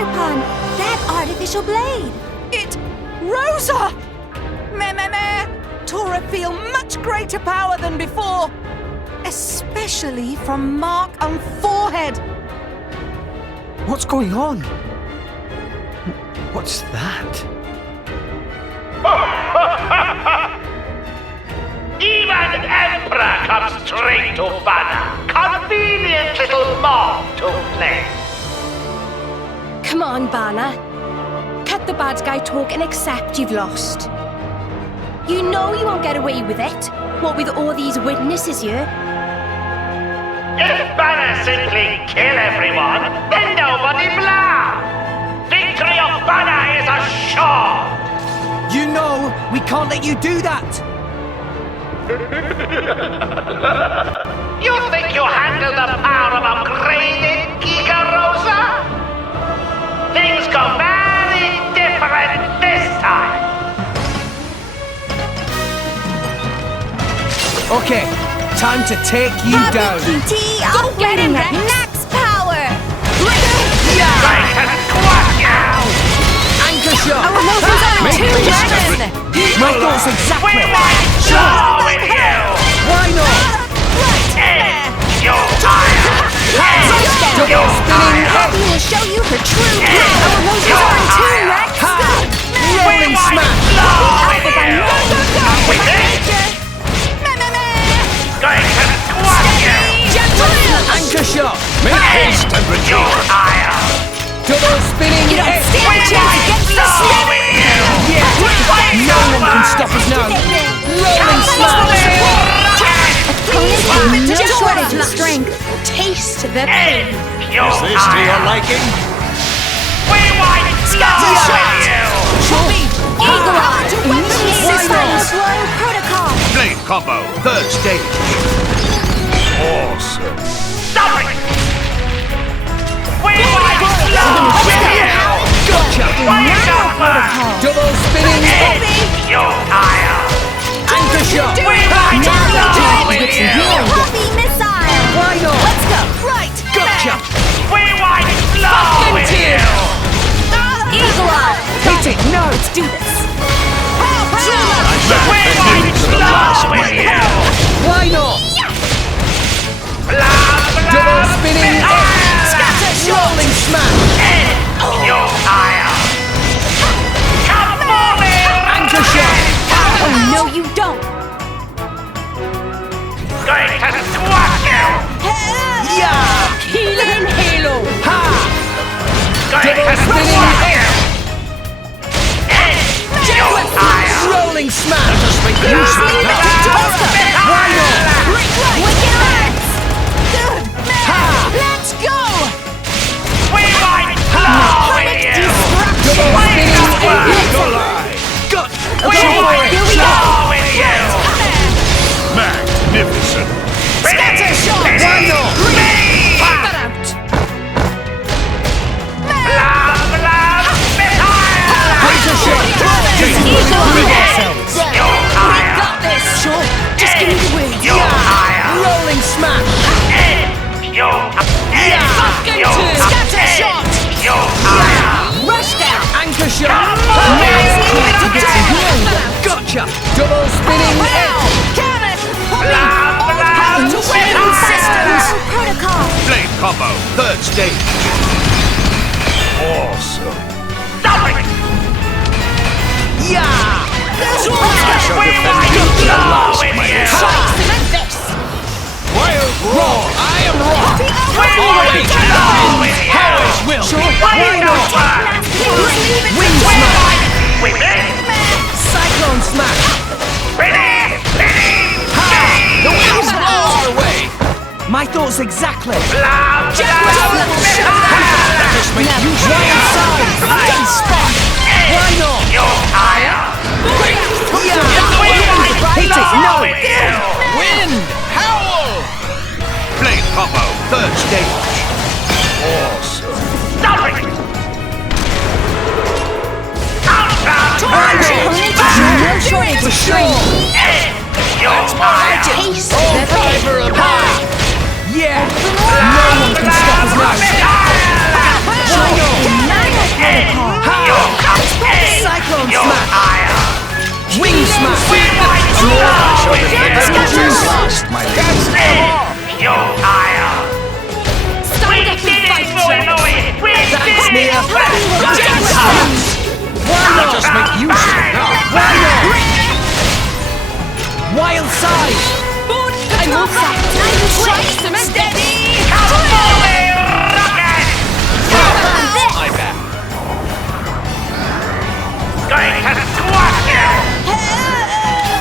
upon that artificial blade. Rosa! Tora feel much greater power than before. Especially from mark on forehead. What's going on? What's that? Even Emperor comes straight to Banner. Convenient little mob to play. Come on, Banner. Cut the bad guy talk and accept you've lost. You know you won't get away with it. What with all these witnesses here? If Banner simply kill everyone, then nobody blah. Victory of Banner is assured. You know, we can't let you do that! You think you handle the power of upgraded Giga Rosa? Things go very different this time. Okay, time to take you down. Cutie, I'll get him at max power! Right to squash you! Anchor shot! Our motions are Make too this rapid! My thoughts exactly! We might blow with you! Why not? You fire! Double spinning I'm gonna show you her true power! Our motions are in tune, Rex! Rolling smash! We did! Going to squash you! Anchor shot! Make haste and You retreat! fire! Double spinning You don't hit! stand a chance against the Blow with you! Yeah! No one can stop us now! Rolling smash! Opponents have no shortage of strength. Taste the pain. Is this to your liking? We might blow with you! Eagle Eye! Initiate slow protocol. Blade combo, third stage. Awesome. Stop it! We might blow with you! Gotcha! Wake up! Double spinning hit! You tire! Anchor shot! We might blow with you! Heavy missile. Why not? Let's go. Right. Gotcha! We might blow with you! Eagle Eye. Hit it! No! Let's do this. We might blow with you! Why not? Double spinning hit! Rolling smash! You tire! Come for me! Anchor shot! Oh, no, you don't. Going to squash you! Yeah! Healing Halo. Ha! Going to spinning squash you! You tire! Rolling smash! Make use of it now! Why not? Wicked Lance. Good. Ha! Let's go. We might blow with you! Double spinning hit! Got! We might Here we go. blow with you! Magnificent. Scatter shot! Why not? Razor shot! We got this. Sure. Just give me the word. Rolling smash! Scatter shot. Rush down. Anchor shot! Gotcha! Double spinning hit! Protocol. Blade combo, third stage. Awesome. Yeah! Wild roar! I am raw! Always will! Wind smash! Cyclone smash! The winds blow our way! My thoughts exactly! Let us make use of it! Blind spot! Why not? Hit it! No! Wind! Howl! Blade combo, third stage. Awesome. No shortage of strength. That's my Taste Oh, the pain. flavor of pie! Yeah! No one Cyclone You Smash! higher! Wing Smash! Blast, my lady! You higher! We did it, Louis! We did it! I'll just make use of it now. Wild Side! I move fast. Steady! Come moving, rocket! I bet. Going to squash you!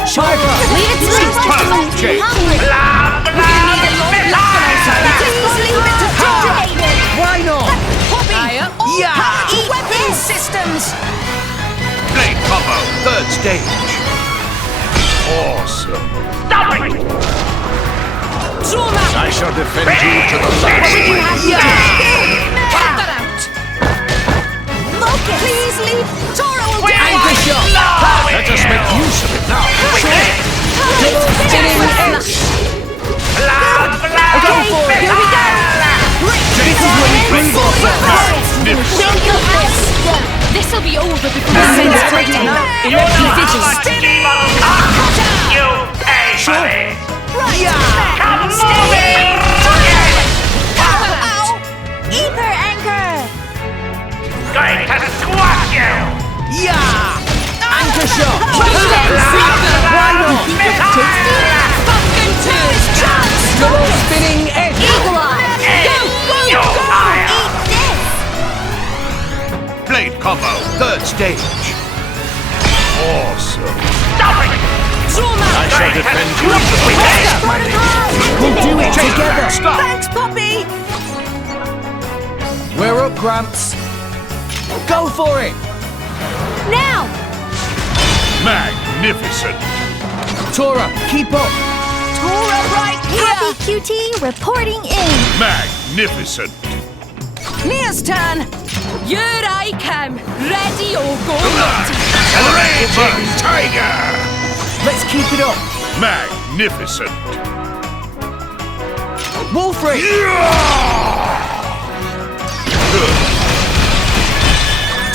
Shira! Leave it to me. Turn change. Blah, blah, Why not? Poppy! Weapon systems! Blade combo, third stage. Awesome. Stop it! I shall defend you to the last. Cut that out! Focus! Please leave! Toro will do Anchor it! shot! Let us make use of it now. Spinning edge! Blah, blah, Go for it! Here we go! This is when we bring This'll be over before the sun's breaking. You know how much evil costs. You pay for it! Come moving, rocket! Ether anchor! Going to squash you! Yeah! Anchor shot! Why not? Double spinning edge! Eagle eye! You higher! Blade combo, third stage. Awesome. Stop it! I shall defend you to the last, my lady. We'll do it together! Thanks, Poppy! We're up, Gramps. Go for it! Now! Magnificent. Tora, keep up! Tora right Happy here! QT reporting in! Magnificent. Mia's turn! Here I come, ready or go. Raging tiger. Let's keep it up! Magnificent. Wolfric!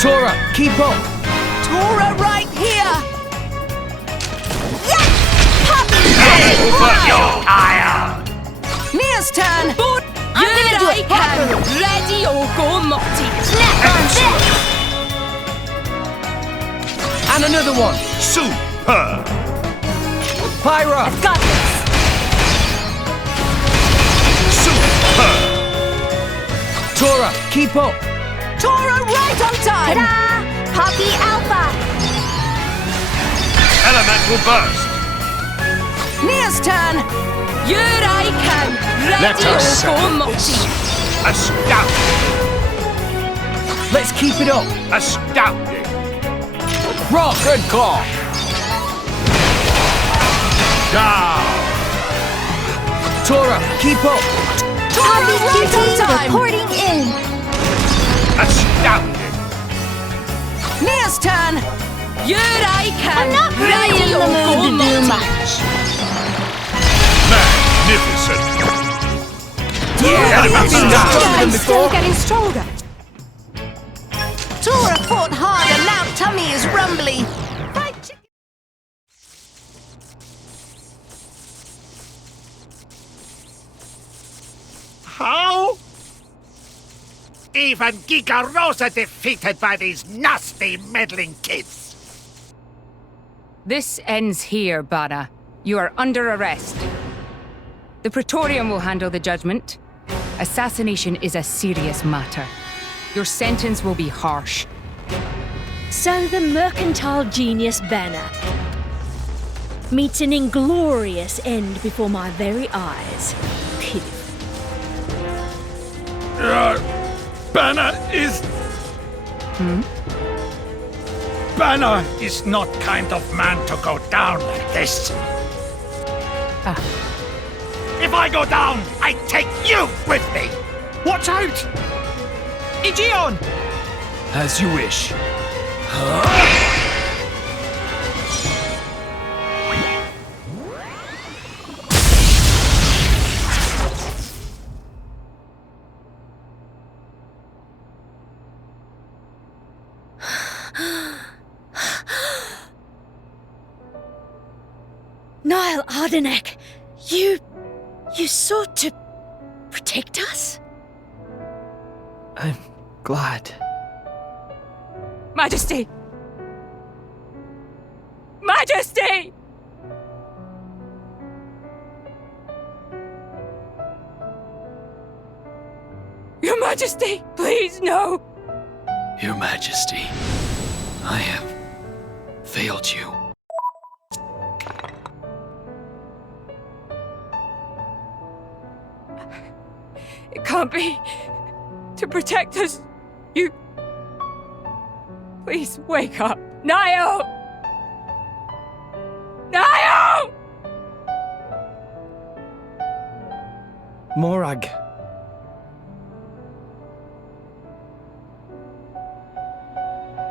Tora, keep up! Tora right here! You higher! Mia's turn! Here I come, ready or go, Morty. Snap on this! And another one! Super. Pyra! Got this! Super. Tora, keep up! Tora right on time! Ta-da! Poppy Alpha! Elemental burst. Mia's turn! Here I come, Let ready us or go, settle Morty. this. Astounding. Let's keep it up! Astounding. Rock! Good call. Down. Tora, keep up! Tora Poppy right on QT time! reporting in! Astounding. Mia's turn! Here I come, I'm not really ready in the or mood go, to do Morty. much. Magnificent. I'm still getting stronger. Tora fought hard and now tummy is rumbly. Fried chicken. How? Even Giga Rosa defeated by these nasty meddling kids. This ends here, Bana. You are under arrest. The Praetorium will handle the judgment. Assassination is a serious matter. Your sentence will be harsh. So the mercantile genius Banner meets an inglorious end before my very eyes. Pitiful. Banner is... Banner is not kind of man to go down like this. If I go down, I take you with me. Watch out! Aegeon! As you wish. Niall Ardenek, you sought to protect us? I'm glad. Majesty! Majesty! Your Majesty, please, no! Your Majesty, I have failed you. It can't be. To protect us, you... Please, wake up. Niall! Niall! Morag.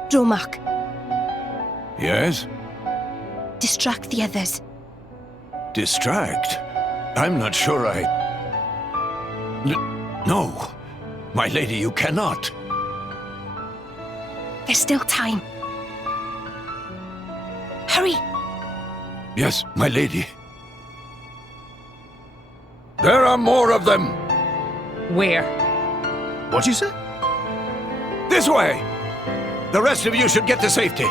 Dromark, Yes? distract the others. Distract? I'm not sure No! My lady, you cannot! There's still time. Hurry! Yes, my lady. There are more of them! Where? What'd you say? This way! The rest of you should get to safety.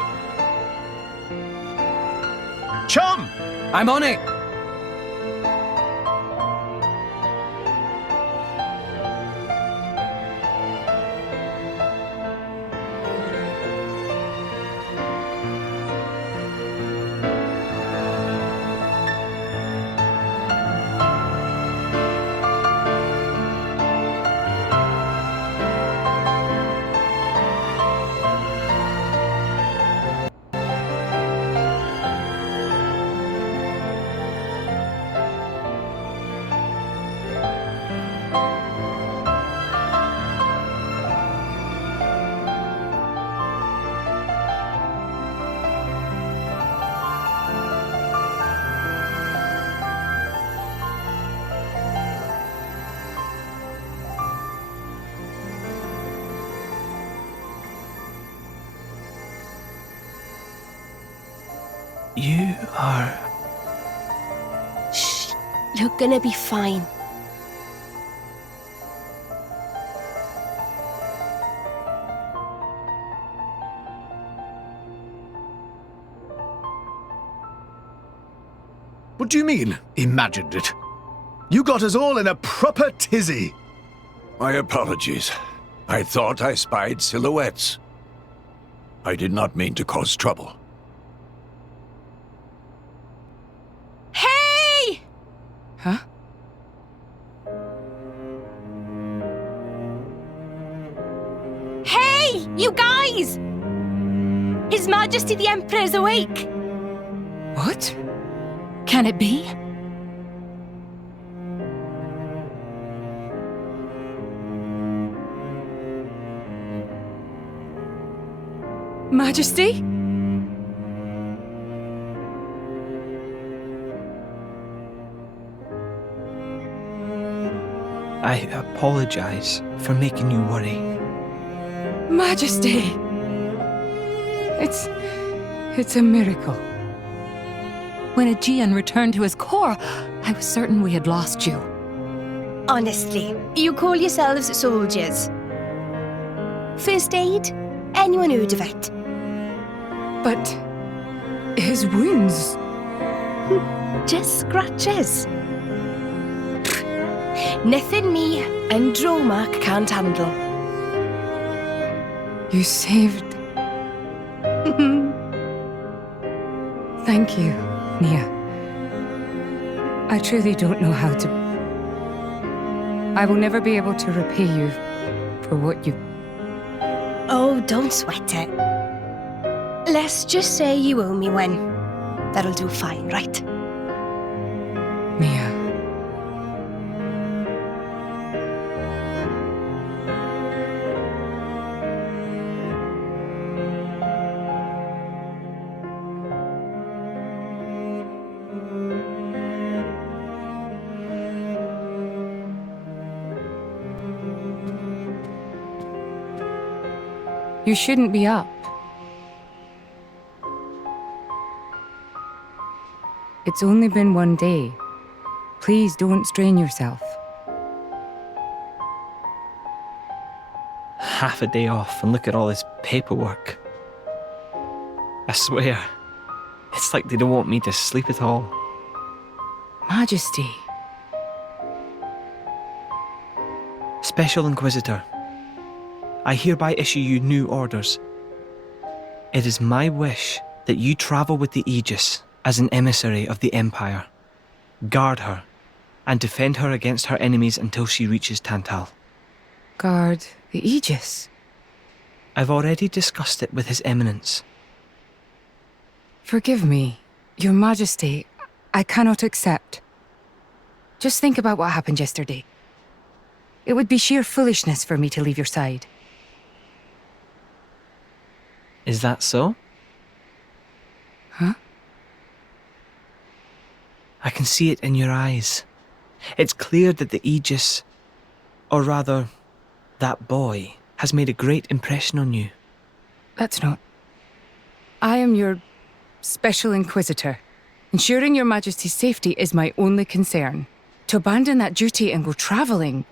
Chum! I'm on it! You are... Shh, you're gonna be fine. What do you mean, imagined it? You got us all in a proper tizzy. My apologies. I thought I spied silhouettes. I did not mean to cause trouble. Hey! Huh? Hey, you guys! His Majesty the Emperor is awake. What? Can it be? Majesty? I apologize for making you worry. Majesty! It's a miracle. When Aegean returned to his core, I was certain we had lost you. Honestly, you call yourselves soldiers. First aid? Anyone heard of it? But his wounds... Just scratches. Nothing me and Dromark can't handle. You saved... Thank you, Nia. I truly don't know how to... I will never be able to repay you for what you... Oh, don't sweat it. Let's just say you owe me one. That'll do fine, right? Mia. You shouldn't be up. It's only been one day. Please don't strain yourself. Half a day off and look at all this paperwork. I swear, it's like they don't want me to sleep at all. Majesty. Special Inquisitor, I hereby issue you new orders. It is my wish that you travel with the Aegis as an emissary of the Empire. Guard her, and defend her against her enemies until she reaches Tantal. Guard the Aegis? I've already discussed it with His Eminence. Forgive me, Your Majesty. I cannot accept. Just think about what happened yesterday. It would be sheer foolishness for me to leave your side. Is that so? Huh? I can see it in your eyes. It's clear that the Aegis, or rather, that boy, has made a great impression on you. That's not. I am your Special Inquisitor. Ensuring Your Majesty's safety is my only concern. To abandon that duty and go traveling.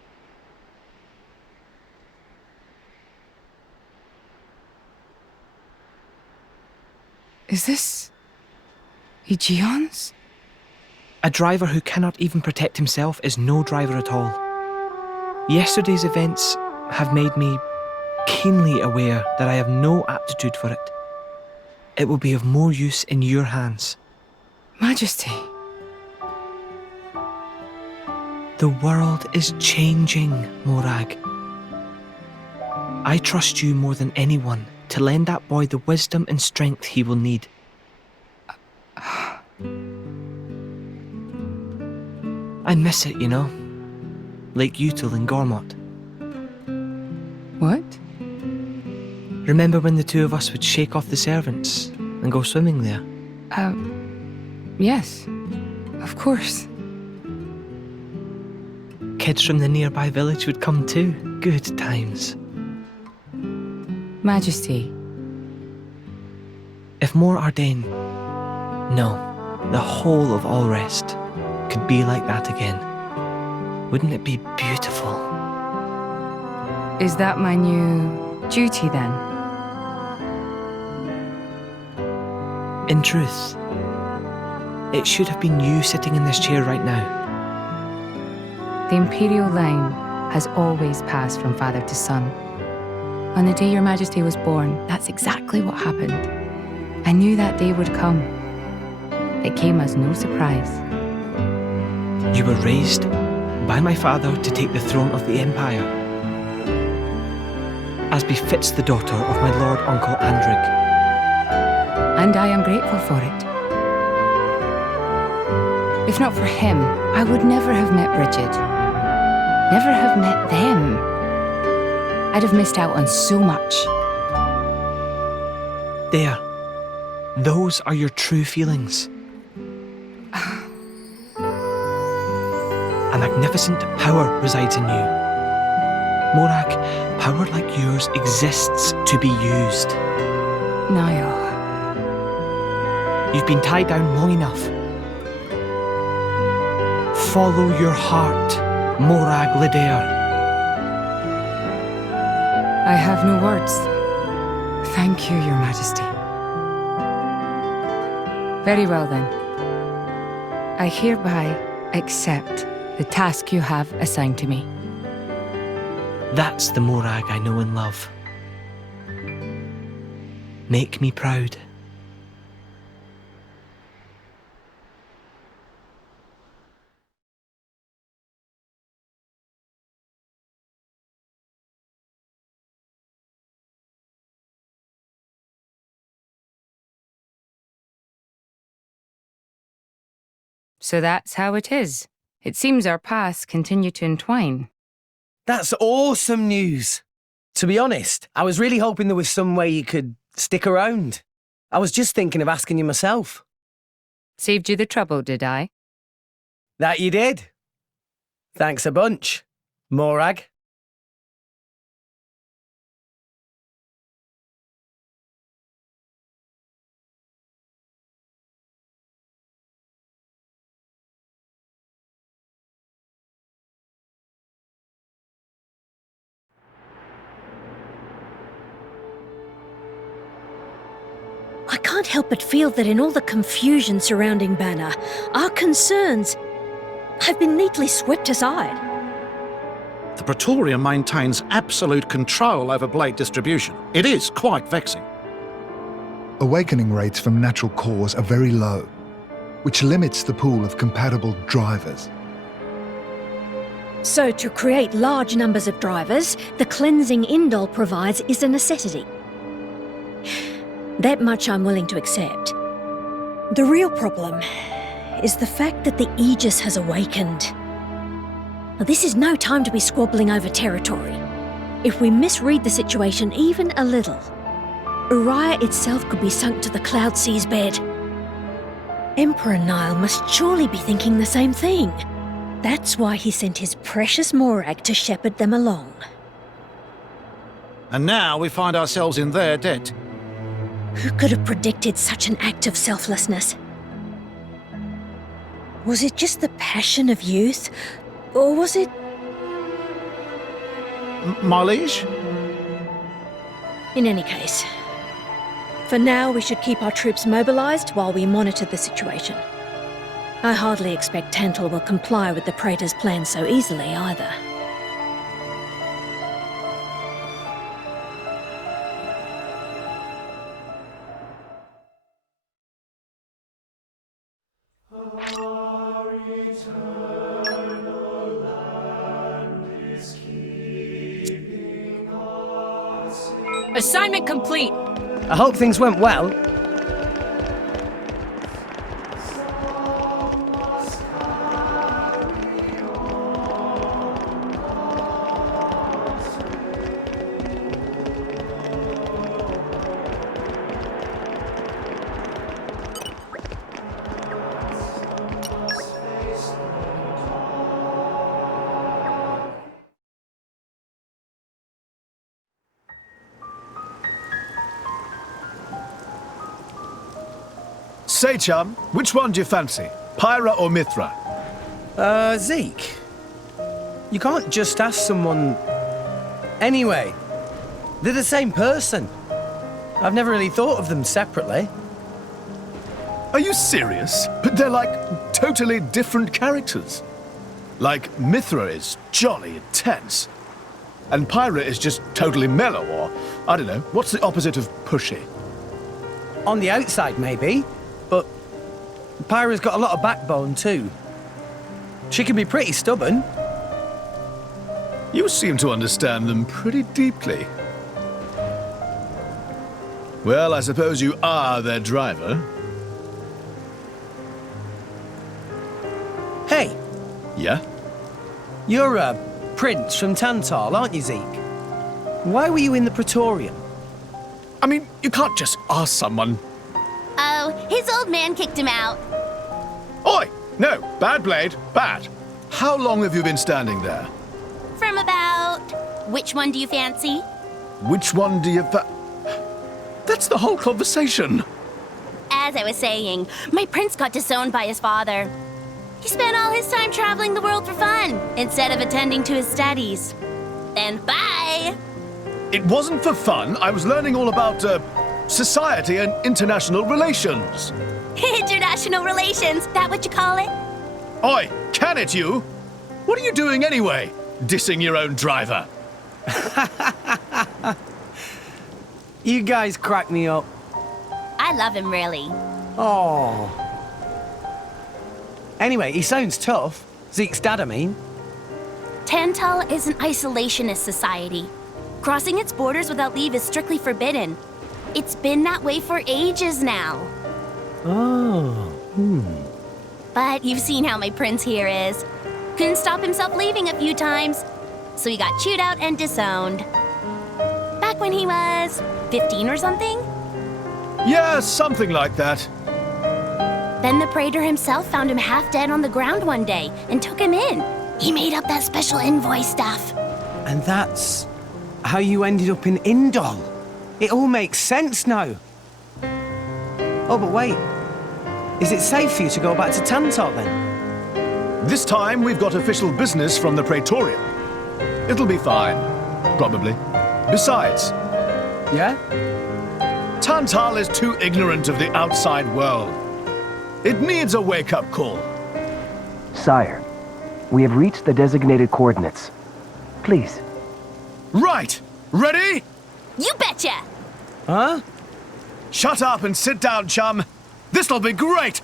Is this Aegeon's? A driver who cannot even protect himself is no driver at all. Yesterday's events have made me keenly aware that I have no aptitude for it. It will be of more use in your hands. Majesty. The world is changing, Morag. I trust you more than anyone to lend that boy the wisdom and strength he will need. I miss it, you know. Lake Util and Gormott. What? Remember when the two of us would shake off the servants and go swimming there? Yes. Of course. Kids from the nearby village would come too. Good times. Majesty. If more Ardain, no, the whole of Alrest, could be like that again, wouldn't it be beautiful? Is that my new duty then? In truth, it should have been you sitting in this chair right now. The Imperial line has always passed from father to son. On the day Your Majesty was born, that's exactly what happened. I knew that day would come. It came as no surprise. You were raised by my father to take the throne of the Empire, as befits the daughter of my Lord Uncle Andrig. And I am grateful for it. If not for him, I would never have met Bridget. Never have met them. I'd have missed out on so much. There. Those are your true feelings. A magnificent power resides in you. Morag, power like yours exists to be used. Niall. You've been tied down long enough. Follow your heart, Morag Lidair. I have no words. Thank you, Your Majesty. Very well then. I hereby accept the task you have assigned to me. That's the Morag I know and love. Make me proud. So that's how it is. It seems our paths continue to entwine. That's awesome news. To be honest, I was really hoping there was some way you could stick around. I was just thinking of asking you myself. Saved you the trouble, did I? That you did. Thanks a bunch, Morag. I can't help but feel that in all the confusion surrounding Banner, our concerns have been neatly swept aside. The Praetorium maintains absolute control over blade distribution. It is quite vexing. Awakening rates from natural cores are very low, which limits the pool of compatible drivers. So to create large numbers of drivers, the cleansing Indol provides is a necessity. That much I'm willing to accept. The real problem is the fact that the Aegis has awakened. Now, this is no time to be squabbling over territory. If we misread the situation even a little, Uriah itself could be sunk to the Cloud Sea's bed. Emperor Nile must surely be thinking the same thing. That's why he sent his precious Morag to shepherd them along. And now we find ourselves in their debt. Who could have predicted such an act of selflessness? Was it just the passion of youth? Or was it... My liege? In any case, for now we should keep our troops mobilized while we monitor the situation. I hardly expect Tantal will comply with the Praetor's plan so easily either. Assignment complete. I hope things went well. Say, chum, which one do you fancy? Pyra or Mithra? Zeke. You can't just ask someone... Anyway, they're the same person. I've never really thought of them separately. Are you serious? But they're like totally different characters. Like, Mithra is jolly intense. And Pyra is just totally mellow, or, I don't know, what's the opposite of pushy? On the outside, maybe. But Pyra's got a lot of backbone, too. She can be pretty stubborn. You seem to understand them pretty deeply. Well, I suppose you are their driver. Hey! Yeah? You're a prince from Tantal, aren't you, Zeke? Why were you in the Praetorium? I mean, you can't just ask someone. Oh, his old man kicked him out. Oi! No, bad blade, bad. How long have you been standing there? From about... Which one do you fancy? Which one do you That's the whole conversation. As I was saying, my prince got disowned by his father. He spent all his time traveling the world for fun, instead of attending to his studies. Then bye! It wasn't for fun. I was learning all about, society and international relations. International relations, that what you call it? Oi, can it you? What are you doing anyway? Dissing your own driver. You guys crack me up. I love him, really. Oh. Anyway, he sounds tough. Zeke's dad, I mean. Tantal is an isolationist society. Crossing its borders without leave is strictly forbidden. It's been that way for ages now. Oh. But you've seen how my prince here is. Couldn't stop himself leaving a few times, so he got chewed out and disowned. Back when he was 15 or something? Yeah, something like that. Then the Praetor himself found him half dead on the ground one day and took him in. He made up that special envoy stuff. And that's how you ended up in Indol. It all makes sense now. Oh, but wait. Is it safe for you to go back to Tantal then? This time we've got official business from the Praetorium. It'll be fine. Probably. Besides... Yeah? Tantal is too ignorant of the outside world. It needs a wake-up call. Sire, we have reached the designated coordinates. Please. Right! Ready? You betcha! Huh? Shut up and sit down, chum. This'll be great!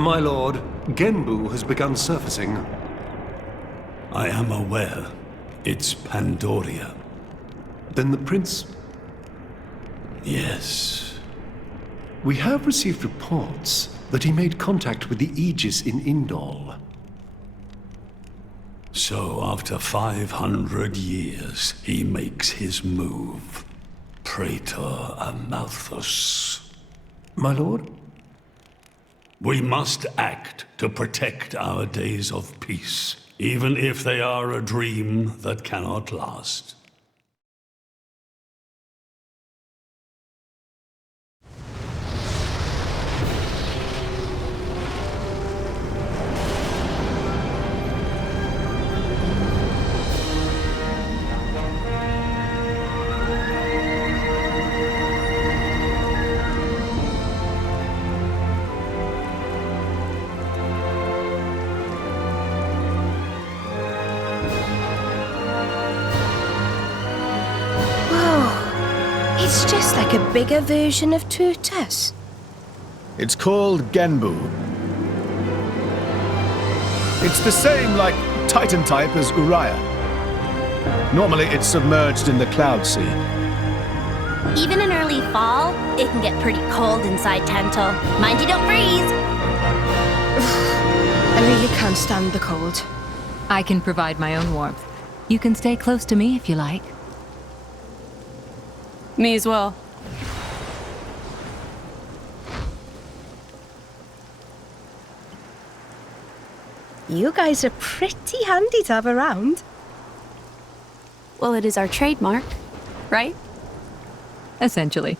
My lord, Genbu has begun surfacing. I am aware. It's Pandoria. Then the prince... Yes. We have received reports that he made contact with the Aegis in Indol. So after 500 years, he makes his move. Praetor Amalthus. My lord? We must act to protect our days of peace, even if they are a dream that cannot last. It's just like a bigger version of Turtus. It's called Genbu. It's the same, like, Titan type as Uriah. Normally, it's submerged in the Cloud Sea. Even in early fall, it can get pretty cold inside Tantal. Mind you don't freeze! I really can't stand the cold. I can provide my own warmth. You can stay close to me if you like. Me as well. You guys are pretty handy to have around. Well, it is our trademark, right? Essentially.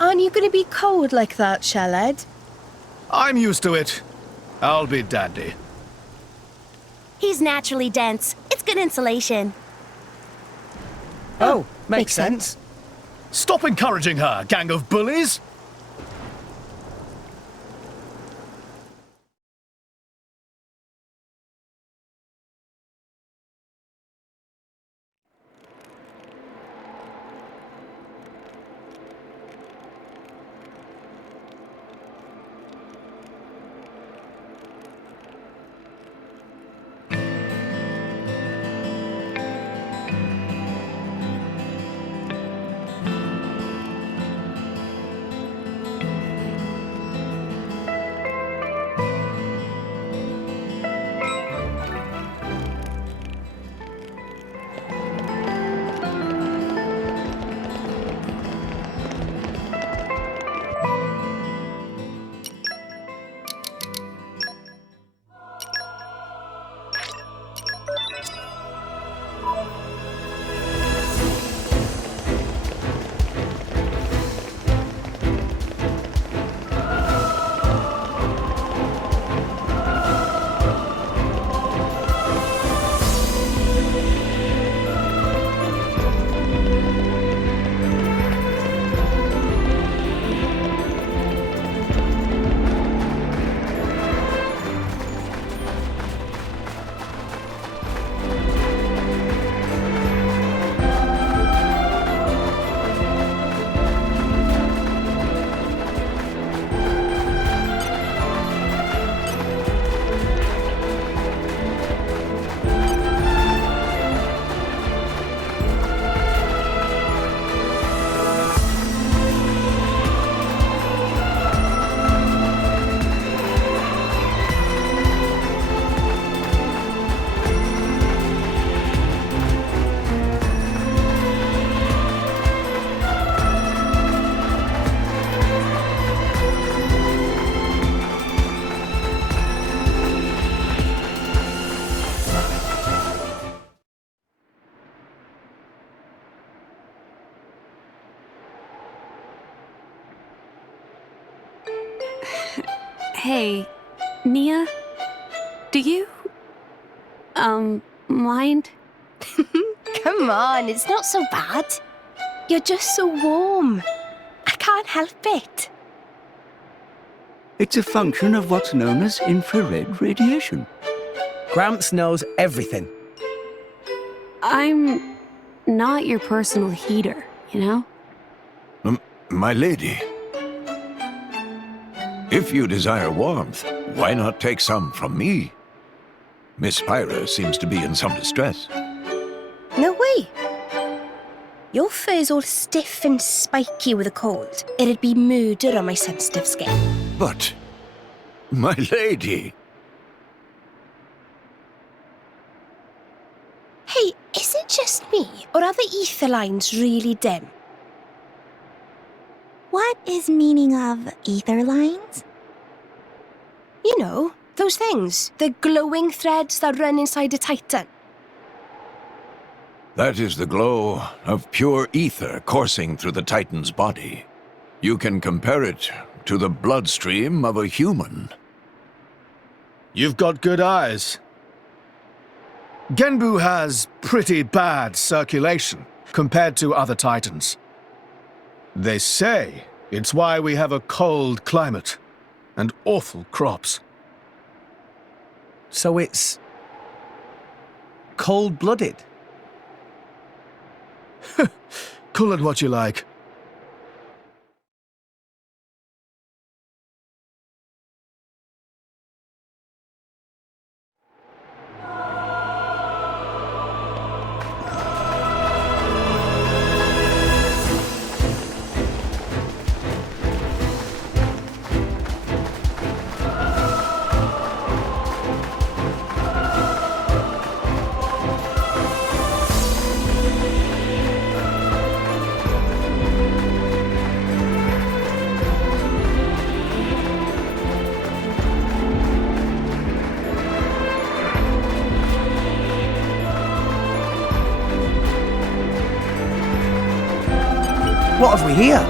Aren't you going to be cold like that, Shaled? I'm used to it. I'll be dandy. He's naturally dense. It's good insulation. Oh, makes sense. Stop encouraging her, gang of bullies! Hey, Nia, do you, mind? Come on, it's not so bad. You're just so warm. I can't help it. It's a function of what's known as infrared radiation. Gramps knows everything. I'm not your personal heater, you know? My lady, if you desire warmth, why not take some from me? Miss Pyra seems to be in some distress. No way. Your fur's all stiff and spiky with a cold. It'd be murder on my sensitive skin. But, my lady... Hey, is it just me, or are the ether lines really dim? What is meaning of ether lines? You know, those things. The glowing threads that run inside a titan. That is the glow of pure ether coursing through the Titan's body. You can compare it to the bloodstream of a human. You've got good eyes. Genbu has pretty bad circulation compared to other Titans. They say it's why we have a cold climate and awful crops. So it's cold-blooded? Call it what you like. What have we here?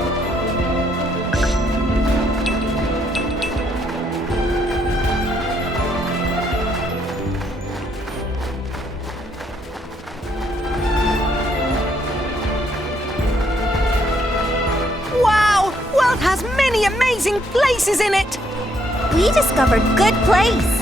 Wow! World has many amazing places in it! We discovered good place.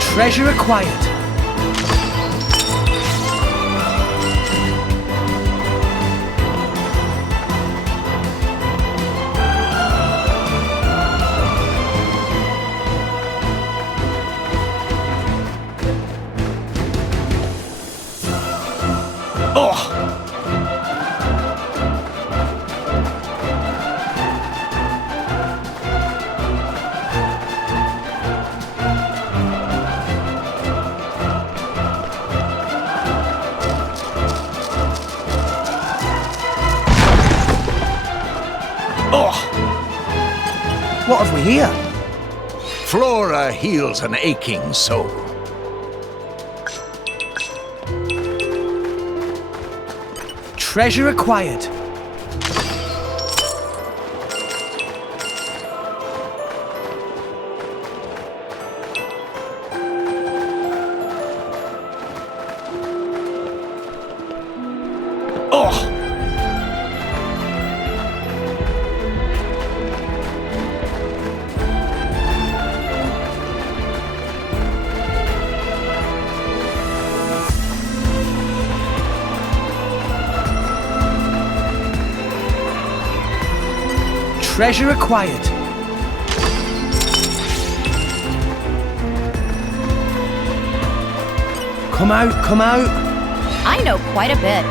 Treasure acquired. What have we here? Flora heals an aching soul. Treasure acquired. Treasure acquired. Come out, come out. I know quite a bit.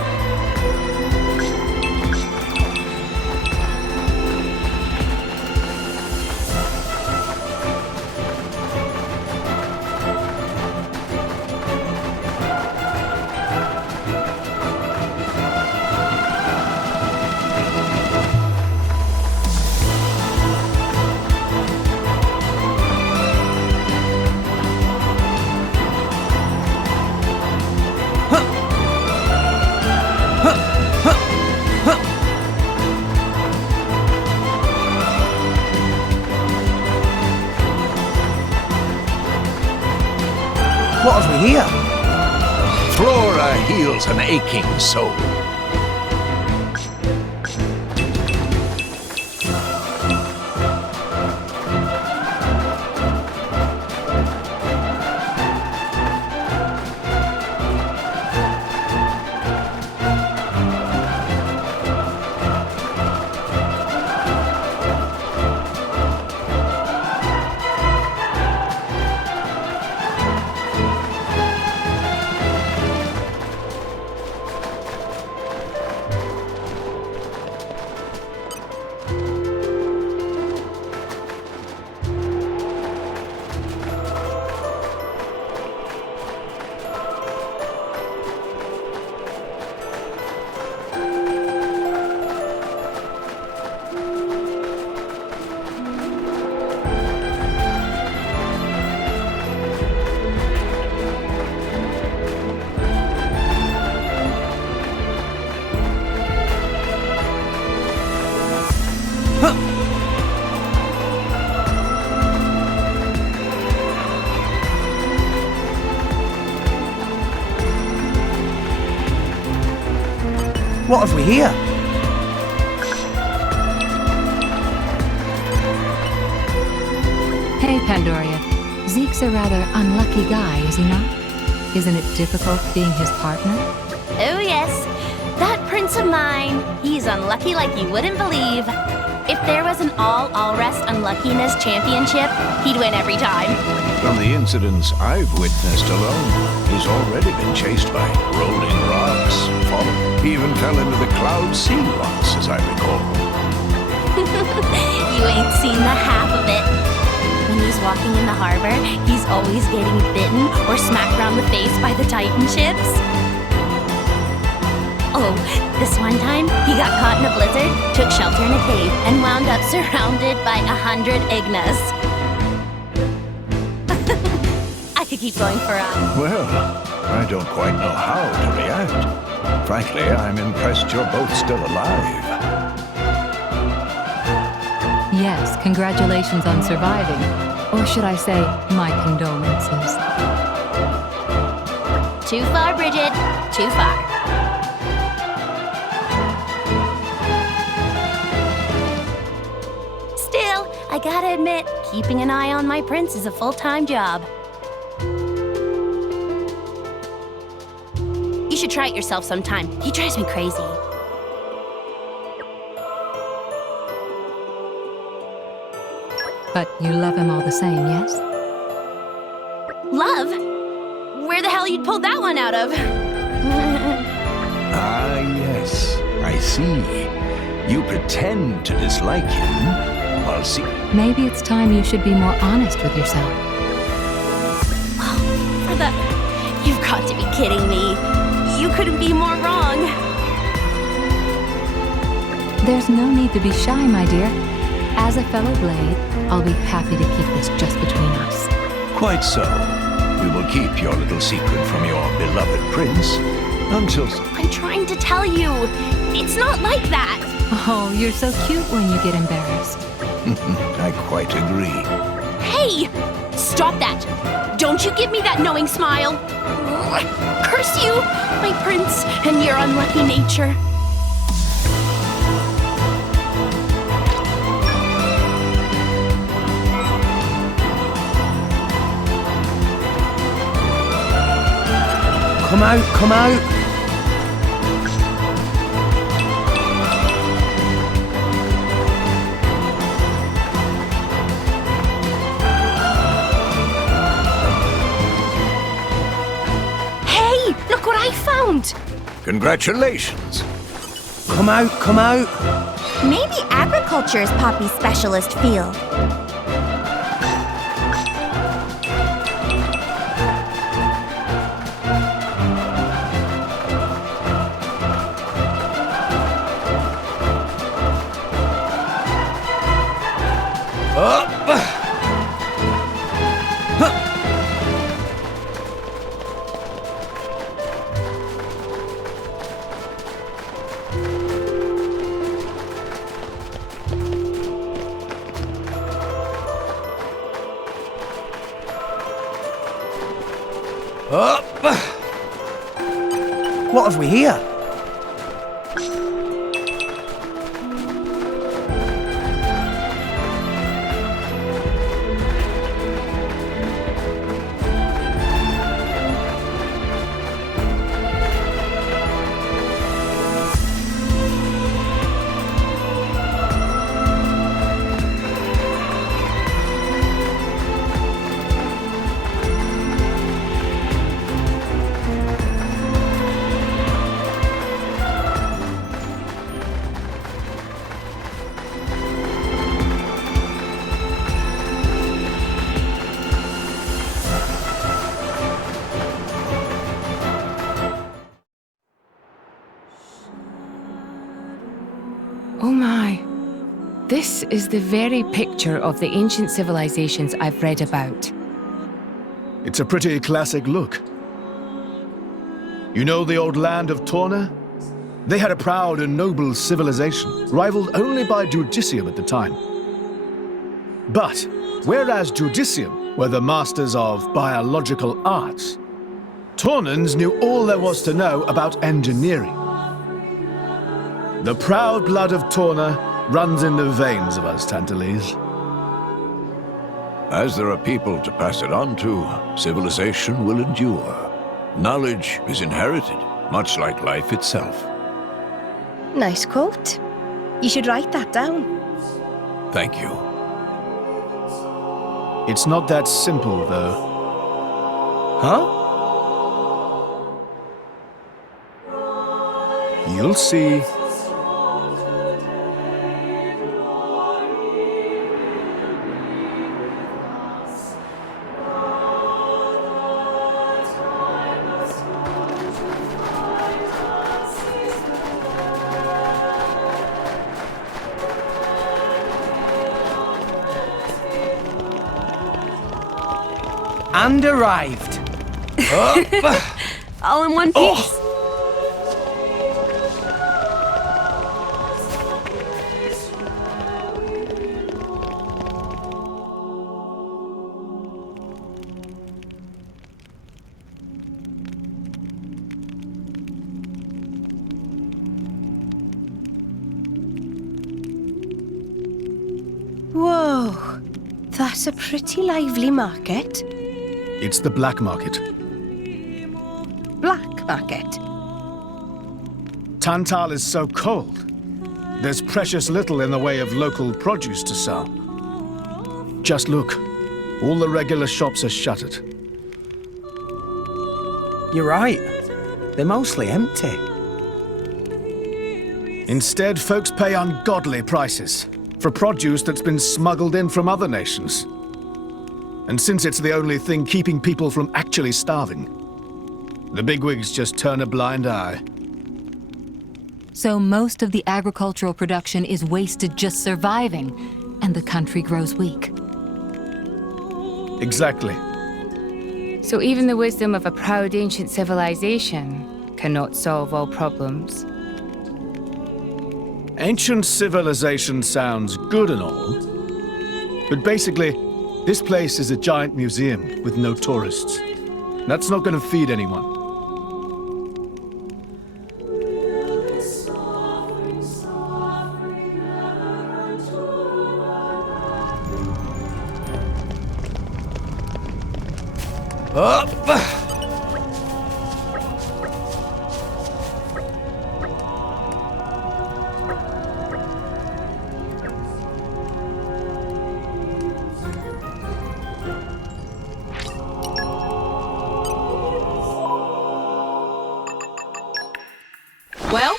What have we here? Flora heals an aching soul. What have we here? Hey, Pandoria. Zeke's a rather unlucky guy, is he not? Isn't it difficult being his partner? Oh yes, that prince of mine. He's unlucky like you wouldn't believe. If there was an Alrest Unluckiness Championship, he'd win every time. From the incidents I've witnessed alone, he's already been chased by rolling rocks, falling. He even fell into the cloud sea once, as I recall. You ain't seen the half of it. When he's walking in the harbor, he's always getting bitten or smacked round the face by the Titan ships. Oh, this one time, he got caught in a blizzard, took shelter in a cave, and wound up surrounded by 100 Ignas. I could keep going for Well, I don't quite know how to react. Frankly, I'm impressed you're both still alive. Yes, congratulations on surviving. Or should I say, my condolences. Too far, Bridget. Too far. Still, I gotta admit, keeping an eye on my prince is a full-time job. You should try it yourself sometime. He drives me crazy. But you love him all the same, yes? Love? Where the hell you'd pull that one out of? Ah, yes, I see. You pretend to dislike him, while see... Maybe it's time you should be more honest with yourself. For the... You've got to be kidding me. You couldn't be more wrong. There's no need to be shy, my dear. As a fellow Blade, I'll be happy to keep this just between us. Quite so. We will keep your little secret from your beloved prince until... I'm trying to tell you. It's not like that. Oh, you're so cute when you get embarrassed. I quite agree. Hey! Stop that! Don't you give me that knowing smile! Curse you, my prince, and your unlucky nature. Come out, come out! Congratulations. Come out, come out. Maybe agriculture is Poppy's specialist field. What have we here? Oh my. This is the very picture of the ancient civilizations I've read about. It's a pretty classic look. You know the old land of Torna? They had a proud and noble civilization, rivaled only by Judicium at the time. But, whereas Judicium were the masters of biological arts, Tornans knew all there was to know about engineering. The proud blood of Torna runs in the veins of us Tantalese. As there are people to pass it on to, civilization will endure. Knowledge is inherited, much like life itself. Nice quote. You should write that down. Thank you. It's not that simple, though. Huh? You'll see. And arrived. All in one piece. Whoa, that's a pretty lively market. It's the black market. Black market? Tantal is so cold. There's precious little in the way of local produce to sell. Just look. All the regular shops are shuttered. You're right. They're mostly empty. Instead, folks pay ungodly prices for produce that's been smuggled in from other nations. And since it's the only thing keeping people from actually starving, the bigwigs just turn a blind eye. So most of the agricultural production is wasted just surviving, and the country grows weak. Exactly. So even the wisdom of a proud ancient civilization cannot solve all problems. Ancient civilization sounds good and all, but basically, this place is a giant museum with no tourists. That's not going to feed anyone.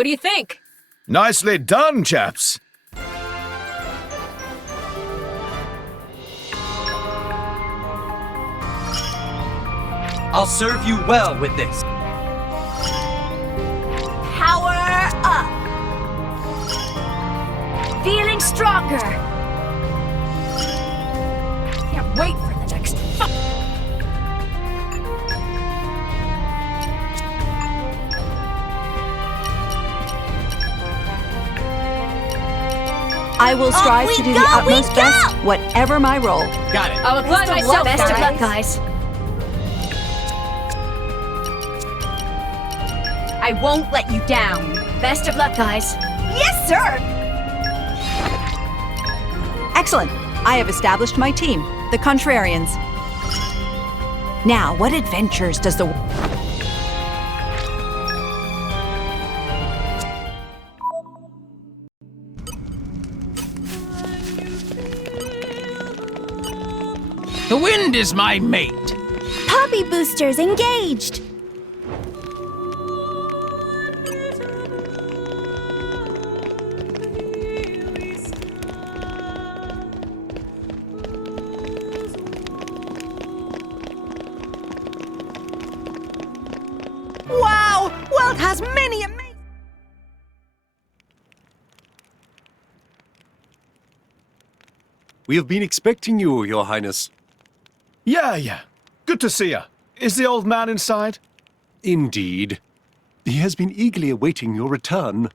What do you think? Nicely done, chaps. I'll serve you well with this. Power up! Feeling stronger! Can't wait for the next I will strive to do the utmost best, whatever my role. Got it. I'll apply myself, Best of luck, guys. I won't let you down. Best of luck, guys. Yes, sir! Excellent. I have established my team, the Contrarians. Now, what adventures does the... The wind is my mate. Poppy boosters engaged. Wow! World has many amazing... We have been expecting you, Your Highness. Yeah. Good to see ya. Is the old man inside? Indeed. He has been eagerly awaiting your return.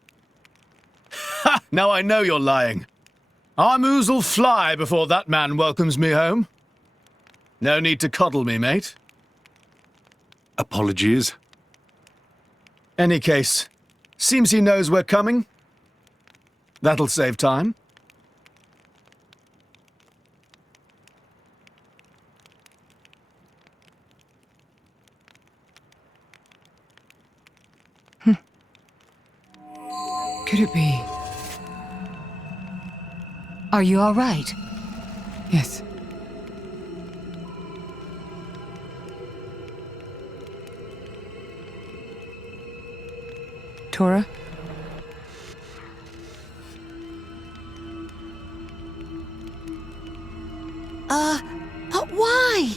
Ha! Now I know you're lying. Our moos'll fly before that man welcomes me home. No need to coddle me, mate. Apologies. Any case, seems he knows we're coming. That'll save time. Could it be? Are you all right? Yes. Tora? But why?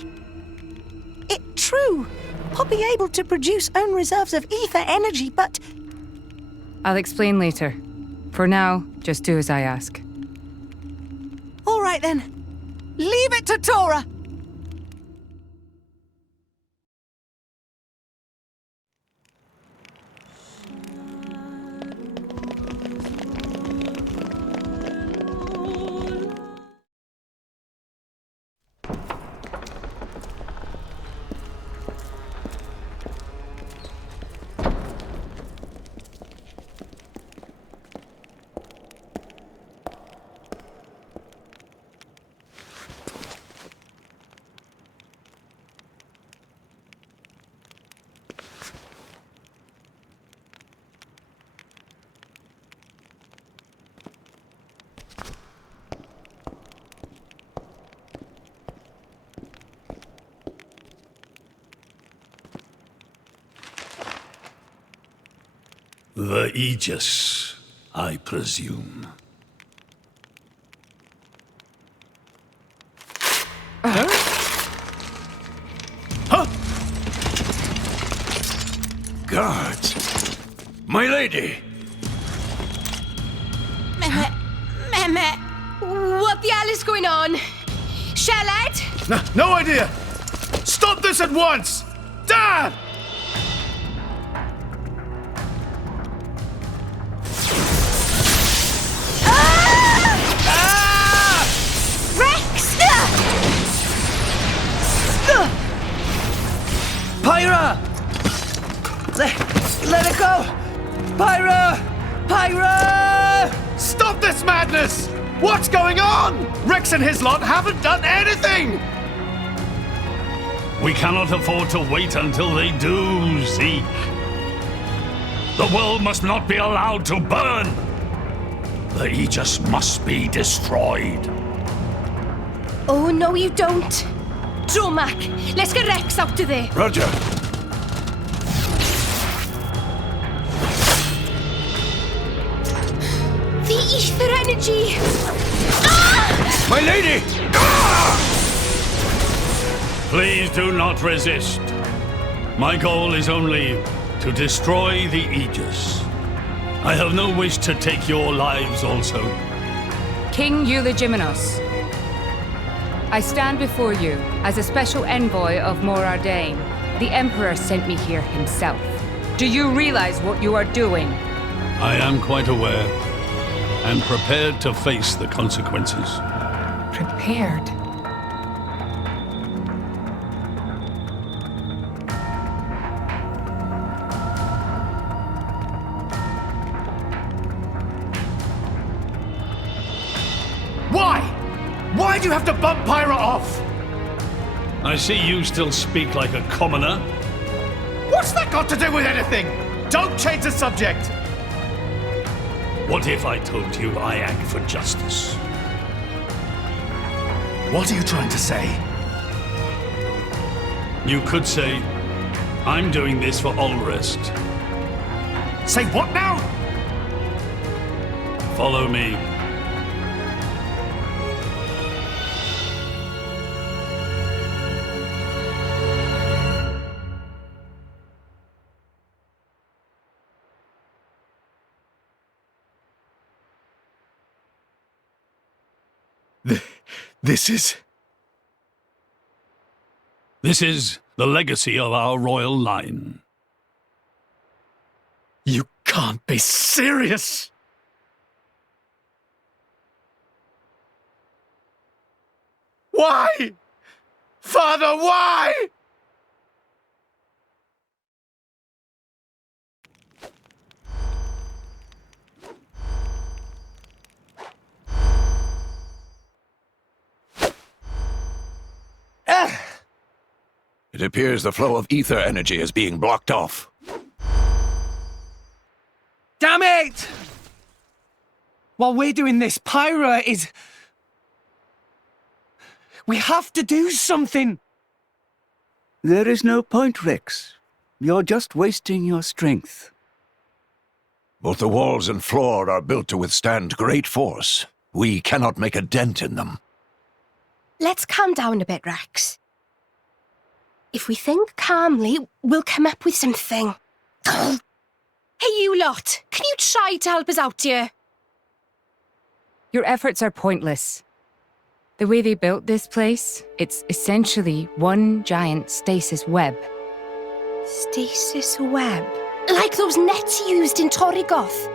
It's true. Poppy able to produce own reserves of ether energy, but... I'll explain later. For now, just do as I ask. All right then. Leave it to Tora. The Aegis, I presume. Guards! My lady! Mehmet, what the hell is going on? Charlotte? No idea! Stop this at once! Dad! Pyra! Let it go! Pyra! Pyra! Stop this madness! What's going on? Rex and his lot haven't done anything! We cannot afford to wait until they do, Zeke. The world must not be allowed to burn. The Aegis must be destroyed. Oh, no you don't. Dromac, let's get Rex out of there. Roger. ether energy! My lady! Please do not resist. My goal is only to destroy the Aegis. I have no wish to take your lives also. King Eulogimenos, I stand before you as a special envoy of Morardain. The Emperor sent me here himself. Do you realize what you are doing? I am quite aware, and prepared to face the consequences. Prepared? Why? Why do you have to bump Pyra off? I see you still speak like a commoner. What's that got to do with anything? Don't change the subject! What if I told you I act for justice? What are you trying to say? You could say, I'm doing this for Alrest. Say what now? Follow me. This is the legacy of our royal line. You can't be serious! Why? Father, why? It appears the flow of ether energy is being blocked off. Damn it! While we're doing this, Pyra is... We have to do something! There is no point, Rex. You're just wasting your strength. Both the walls and floor are built to withstand great force. We cannot make a dent in them. Let's calm down a bit, Rex. If we think calmly, we'll come up with something. Hey, you lot! Can you try to help us out here? Your efforts are pointless. The way they built this place, it's essentially one giant stasis web. Stasis web? Like those nets used in Torrigoth?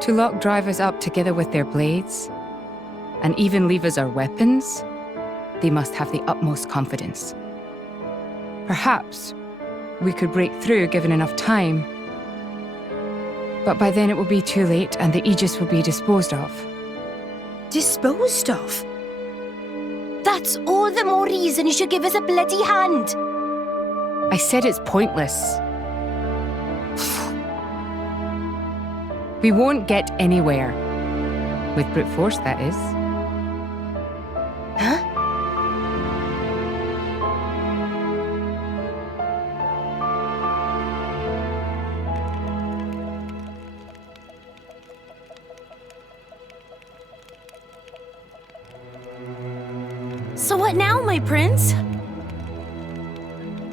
To lock drivers up together with their blades, and even levers our weapons, they must have the utmost confidence. Perhaps we could break through given enough time, but by then it will be too late and the Aegis will be disposed of. Disposed of? That's all the more reason you should give us a bloody hand. I said it's pointless. We won't get anywhere. With brute force, that is. Huh? So what now, my prince?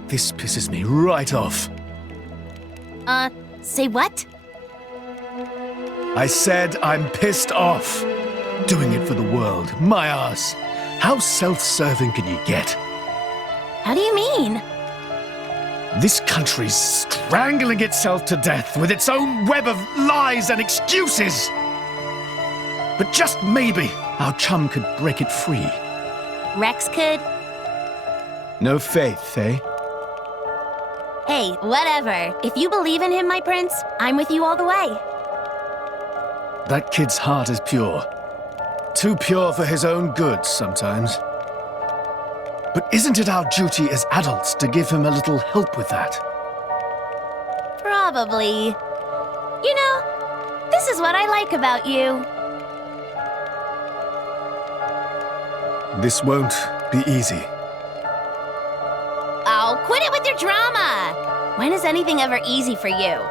This pisses me right off. Say what? I said I'm pissed off. Doing it for the world, my ass. How self-serving can you get? How do you mean? This country's strangling itself to death with its own web of lies and excuses. But just maybe our chum could break it free. Rex could? No faith, eh? Hey, whatever. If you believe in him, my prince, I'm with you all the way. That kid's heart is pure. Too pure for his own good sometimes. But isn't it our duty as adults to give him a little help with that? Probably. You know, this is what I like about you. This won't be easy. Oh, quit it with your drama! When is anything ever easy for you?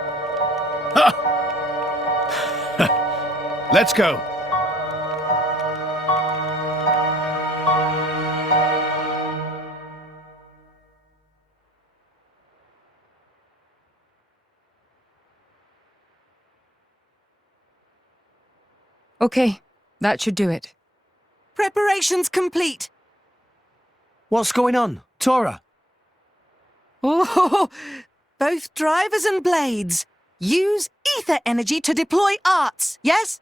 Let's go. Okay, that should do it. Preparations complete. What's going on, Tora? Oh, both drivers and blades. Use ether energy to deploy arts, yes?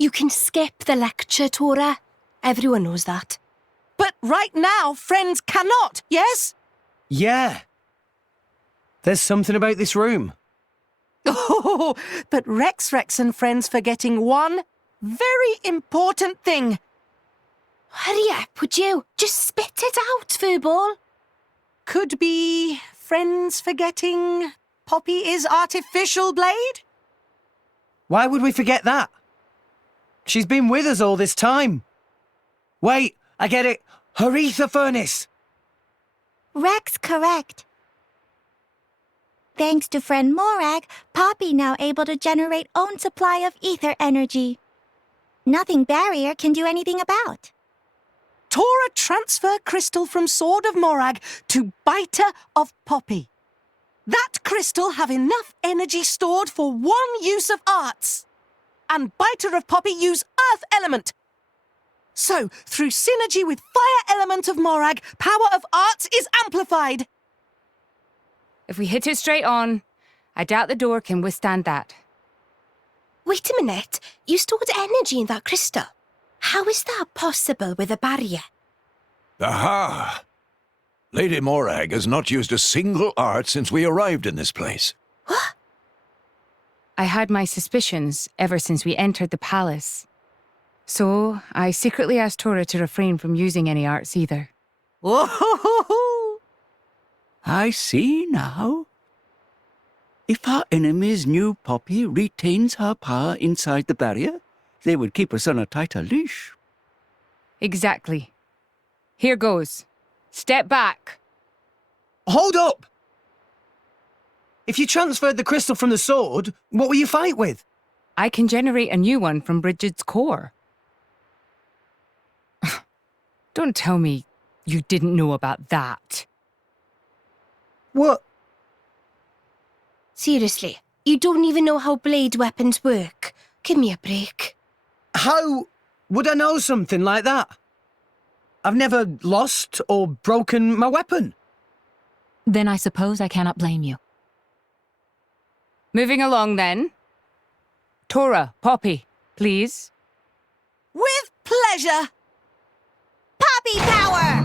You can skip the lecture, Tora. Everyone knows that. But right now, friends cannot, yes? Yeah. There's something about this room. Oh, but Rex and friends forgetting one very important thing. Hurry up, would you? Just spit it out, Furball. Could be friends forgetting Poppy is artificial blade? Why would we forget that? She's been with us all this time. Wait, I get it. Her ether furnace. Rex correct. Thanks to friend Morag, Poppy now able to generate own supply of ether energy. Nothing barrier can do anything about. Tora transfer crystal from Sword of Morag to Biter of Poppy. That crystal have enough energy stored for one use of arts. And Biter of Poppy use earth element. So, through synergy with fire element of Morag, power of arts is amplified. If we hit it straight on, I doubt the door can withstand that. Wait a minute. You stored energy in that crystal. How is that possible with a barrier? Aha! Lady Morag has not used a single art since we arrived in this place. What? I had my suspicions ever since we entered the palace. So, I secretly asked Tora to refrain from using any arts either. Whoa! I see now. If our enemies knew Poppy retains her power inside the barrier, they would keep us on a tighter leash. Exactly. Here goes. Step back. Hold up! If you transferred the crystal from the sword, what will you fight with? I can generate a new one from Bridget's core. Don't tell me you didn't know about that. What? Seriously, you don't even know how blade weapons work. Give me a break. How would I know something like that? I've never lost or broken my weapon. Then I suppose I cannot blame you. Moving along then. Tora, Poppy, please. With pleasure. Poppy power!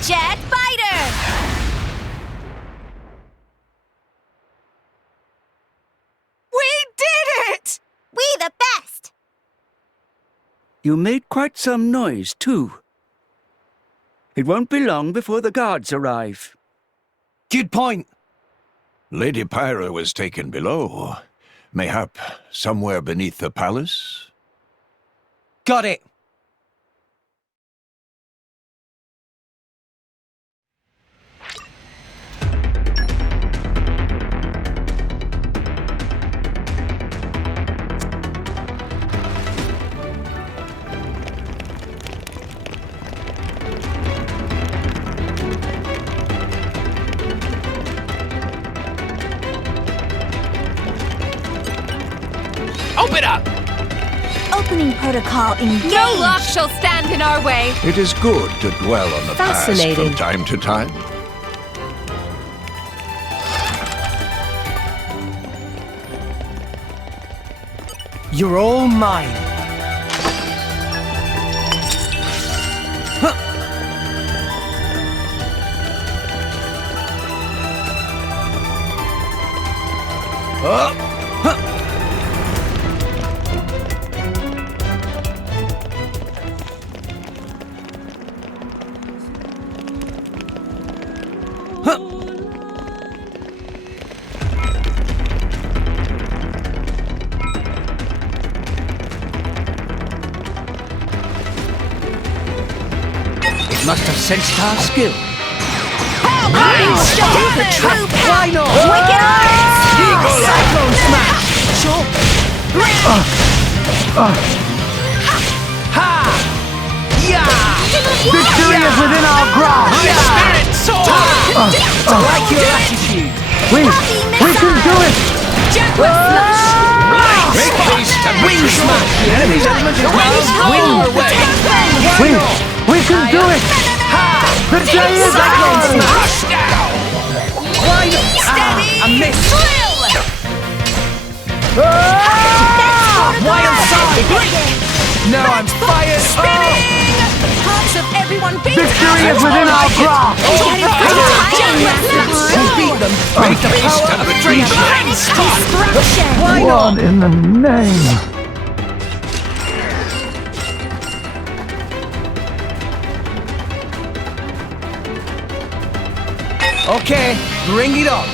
Jet Biter! We did it! We the best! You made quite some noise, too. It won't be long before the guards arrive. Good point. Lady Pyra was taken below. Mayhap somewhere beneath the palace? Got it. Open up! Opening protocol engaged. No lock shall stand in our way. It is good to dwell on the past Fascinating. from time to time. You're all mine. Must have sensed our skill. Why not? Wicked Arts! Cyclone Smash! Sure. Victory is within our grasp! My spirit soars! I like your attitude. We can do it! Make haste to wing smash! The enemy's element is now wind away! We can do it! The day is ours! Rush down! Why not? I missed! Wild side! No, I'm fired! Parts of everyone beat Victory is within our grasp! We'll beat them! Make the power of a dream! Why not? What in the name? Okay, bring it on!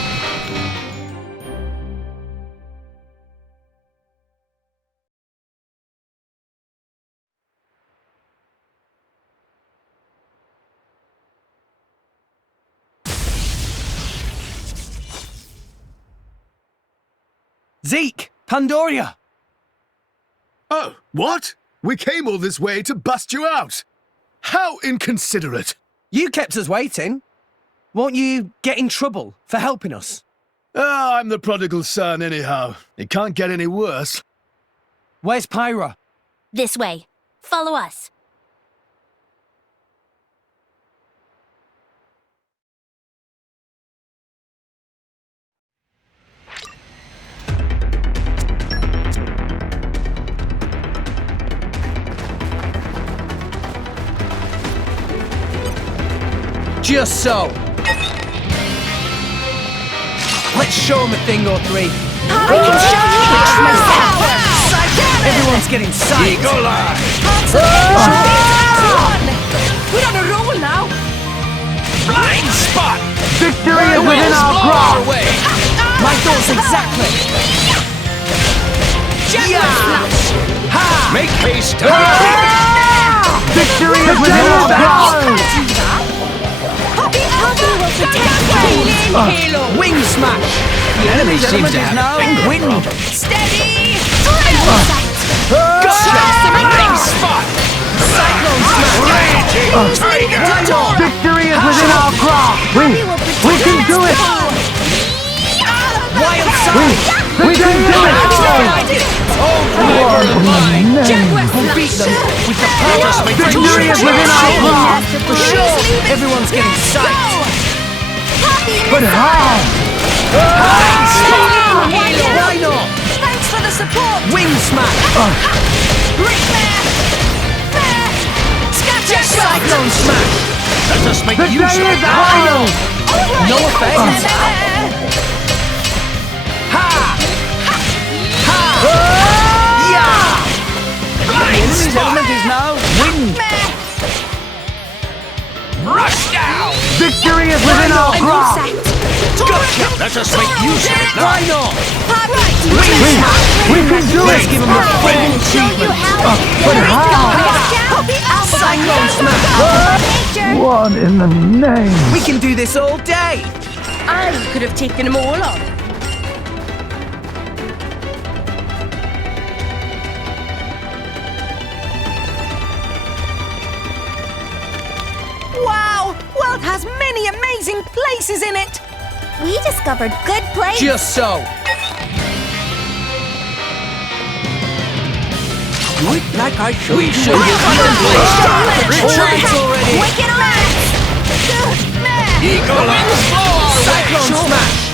Zeke! Pandoria! Oh, what? We came all this way to bust you out! How inconsiderate! You kept us waiting. Won't you get in trouble for helping us? Ah, I'm the prodigal son anyhow. It can't get any worse. Where's Pyra? This way. Follow us. Just so. Let's show him a thing or three. I can show you my power! Everyone's getting psyched. Eagle Eye! We're on a roll now! Blind spot! Victory is within our grasp! My thoughts exactly. Make haste to retreat! Victory is within our grasp! Wing smash! The enemy seems to have wind. Steady! Gotcha! Blind spot! Cyclone smash! Victory is within our grasp! We can do it! Wild side! We can do it! Oh, What in the name? we'll beat them with the power. Victory is within our grasp! For sure! Everyone's getting psyched. But how? Why not? Thanks for the support! Wing smash! Cyclone smash! Let us make The use day of is it! ours! No offense! Ha! Yeah! Blind His spot! element is now wind! Rush down! Victory is within our grasp! Gotcha! Let us make use of it now! Why not? We can do Let's it! give him the full treatment! But how? Cyclone smash! What in the name? We can do this all day! I could have taken them all on. Wow! World has many amazing places in it! We discovered good places. Just so. Do it like I showed We you. should have Retreat already! Wicked Alrest! Eagle Eye! Cyclone smash!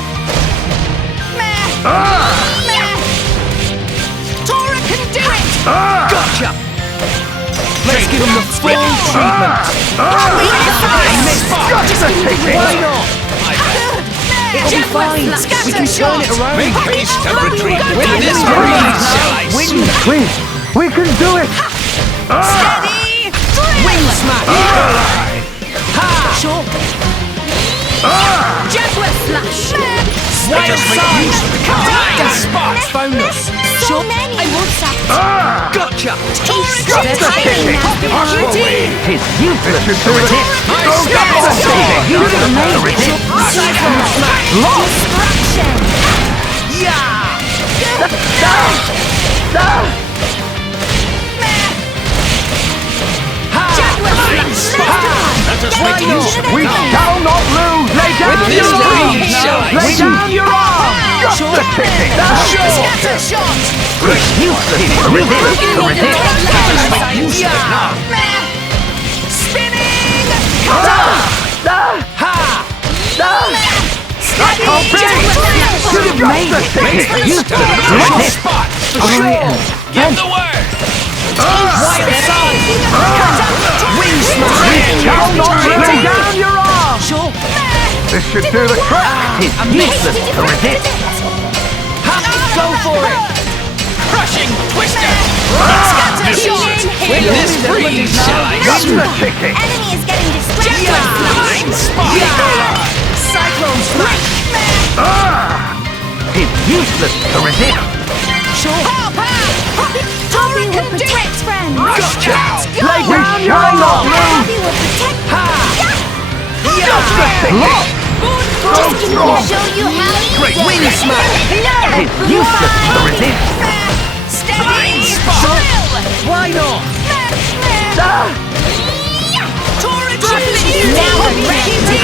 Tora can do it! Gotcha! Let's give him the full treatment! Why not? It'll be fine! We can turn it around! Make haste to retreat! With With this this breeze breeze! shall I Wind! We can do it! Steady! Wing smash! Ha! Sure. Jaguar flash! Wild side! Blind spot! Found us! So many. I won't sack. Gotcha! His useless utility! Cyclone smash! Distraction! Yeah! Let us make use of it We now. shall not lose! Lay down With your this arm! breeze shall I Lay swing. down your arm! Just a ticket! Scatter shot! Useless to resist! Let us make use of it now. Spinning! That can't be! Should have made it! Useless to resist. Spot. For sure. Give the word. Wild side! Wing smash! We shall not lay down your arm! Sure. This should do the trick! It's useless to resist. Go for it! Crushing twister. Scatter shot! With this breeze shall I Just swing. a ticket! Enemy is getting distracted. Blind spot. Cyclone smash! It's useless to resist! Sure. Poppy will protect friends. Gotcha. Lay down your arm! Poppy will protect. Just a ticket! Just gonna show you how to Great get wing it. smash. No. It's useless to resist! Steady! spot. Why not? Now we're ready to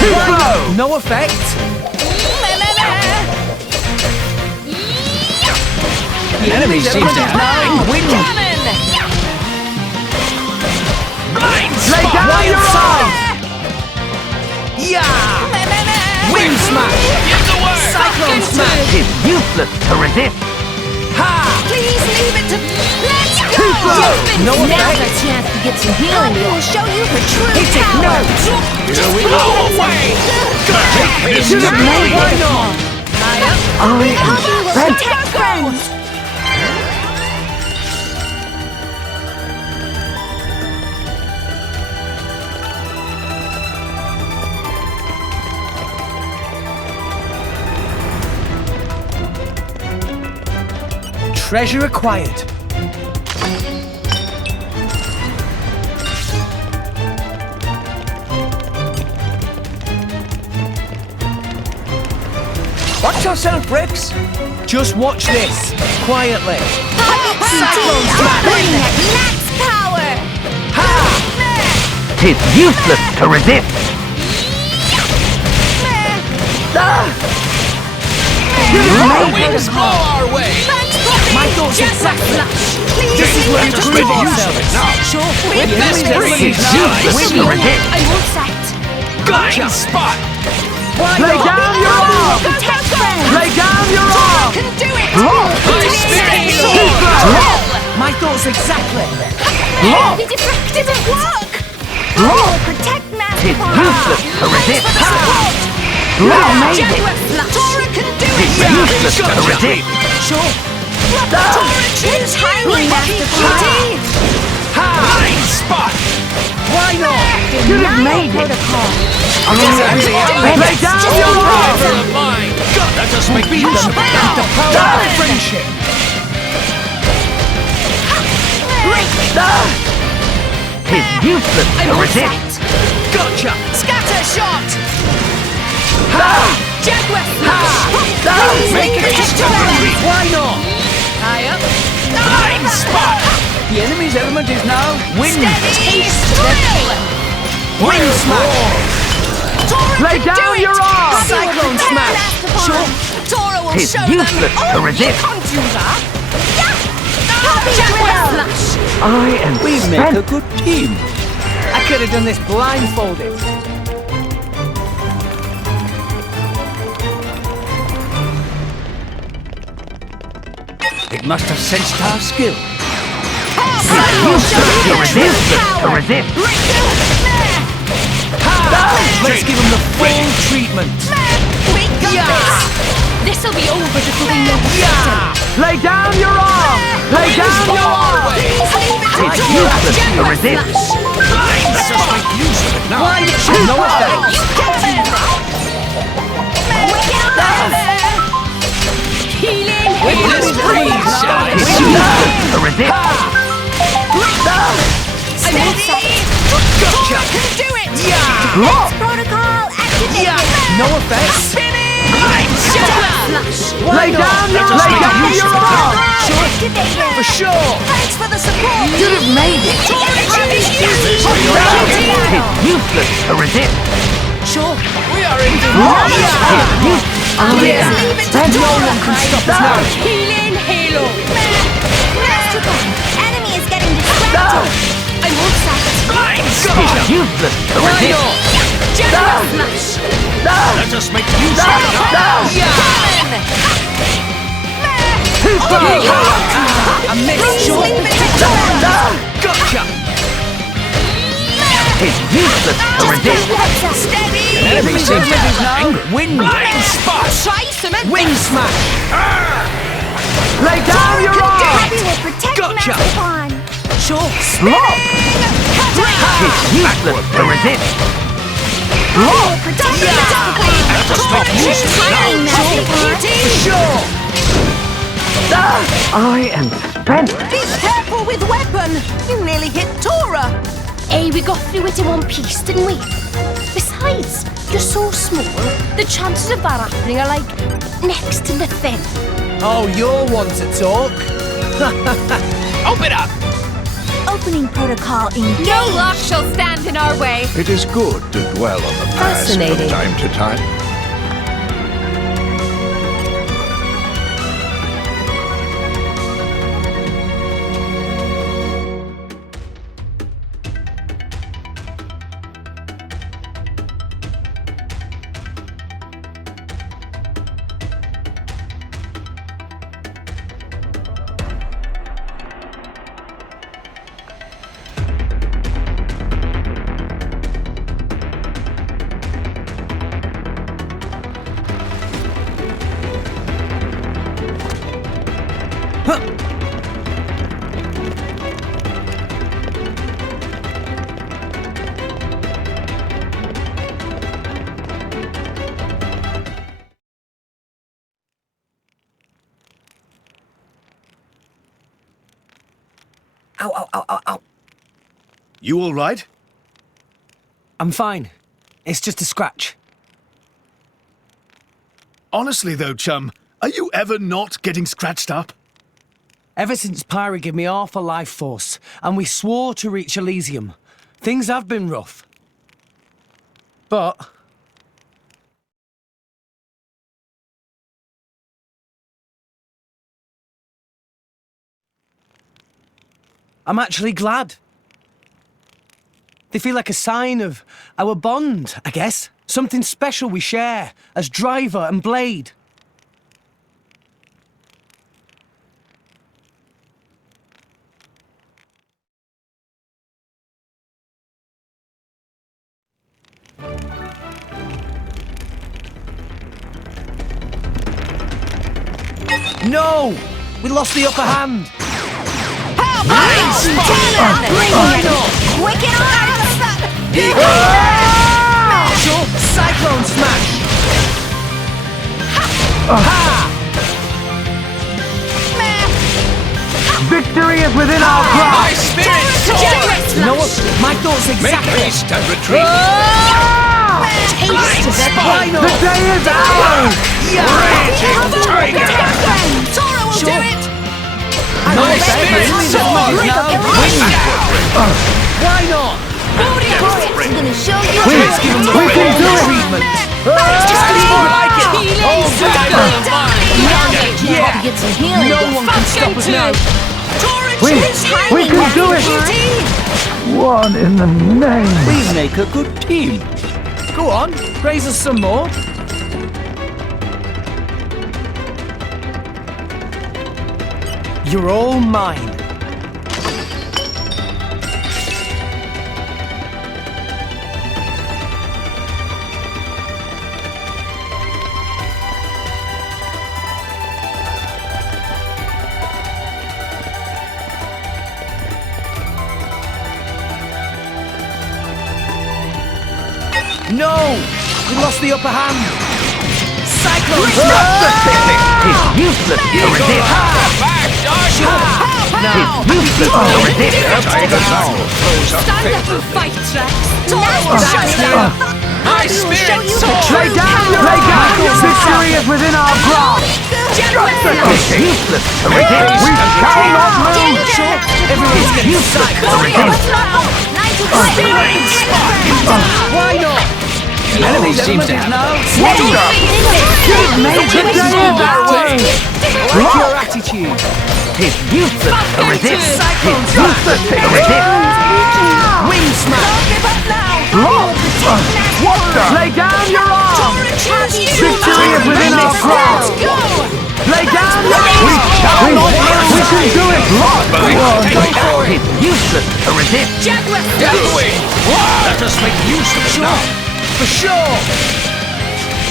Too slow! No effect? The enemy seems to have wind. Blind Lay spot. down your arm! Yeah! Wind smash! Give the word. Cyclone smash! It's useless to resist! Please leave it to... Let's go! Too slow! No Now's effect? our chance to get some healing. Poppy will show you her true Hit it, power. no! Here we go. Away. This Should have made Why it! not? I am spent! protect friends. Treasure acquired. Watch yourself, Bricks. Just watch this. Quietly. Cyclone smash. Putting at max power. It's useless to resist! Winds blow our way. My thoughts exactly. This is where you Let us prove make use of it ourselves. now. Sure. With this breeze It's shall I useless to swing. resist! I won't sight. Blind spot. Lay down your arm! Protect friends. Lay down your arm! Can do it! My spirit soars. My thoughts exactly. The diffract didn't work. I will protect It's Master useless to resist! Tora can do it! It's useless to resist! Sure. Choose timing, Master Beauty! Blind spot. Why not? Should have made it! Lay down Oh, your arm! brother of mine. Let us make use of it The now. power of friendship. It's useless to resist! Gotcha. Scatter shot! Jaguar Make it history. Why not? High up! Blind spot. The enemy's element is now wind. Steady! Still! Wind smash. Lay down your arm! Cyclone smash. Sure. Tora will It's show useless them! to resist! You can't do that! I am We make spent! a good team. I could have done this blindfolded. It must have sensed our skill. Useless to resist! Let's give him the full treatment. This'll be over before they know what's happened. Lay down your arm! Lay down your arm! It's useless to resist! Let us make use of it now. Why no effect? With this breeze shall I It's swing. useless to resist! Gotcha. Can do it! Block! Protocol activated. No effect. Lay down your arm! Activated. For sure. Thanks for the support! Should have made it! Use this for your It's useless to resist. Sure. We are in the No one can stop us now. Healing Halo. Enemy is getting distracted. I'm all set. Useless to resist. General smash. Let us make use of it I missed you. Gotcha. It's useless to resist. Steady. Enemy seems to have now. Wind. Blind spot. Try some wind smash. Lay down your arms. Poppy will protect Gotcha. Master Pawn. Sure. It's useless to resist. Protect Let us make use of it now. Sure. I am spent. Be careful with weapon. You nearly hit Tora. Hey, we got through it in one piece, didn't we? Besides, you're so small, the chances of that happening are like next to nothing. Oh, you're one to talk. Open up. Opening protocol engaged. No lock shall stand in our way. It is good to dwell on the past from Fascinating. time to time. Ow, ow, ow, ow, ow. You all right? I'm fine. It's just a scratch. Honestly though, chum, are you ever not getting scratched up? Ever since Pyra gave me half a life force, and we swore to reach Elysium, things have been rough. But I'm actually glad. They feel like a sign of our bond, I guess. Something special we share as driver and blade. No! We lost the upper hand. Wicked arms! Sure, Cyclone Smash! Victory is within our grasp. My spirit soars. You know what? My thoughts Make exactly. haste and retreat. Taste spot. final. The day is ours. Raging tiger. Tora will do it. My spirit soars. Why not? I'm gonna show you. Let's give him the We can do it. treatment. Yeah. Get some healing. No one can stop us now. We can do it. One in the name. We make a good team. Go on, raise us some more. You're all mine. No! We lost the upper hand! Cyclone It's useless to resist. Now! It's useless to resist. Stand up and fight, Rex. My spirit soars. Lay down. Victory is within our grasp. It's useless to resist. We shall not lose. Everyone's getting Useless to cyclone! resist. Why not? Enemy seems to have now. What Break your attitude. It's useless to resist. It's useless to resist. Wind smash. What the? Lay down your arm! Victory is within our grasp! Lay down your arm! We can do it! It's useless to resist. Get away! Let us make use of it now. For sure.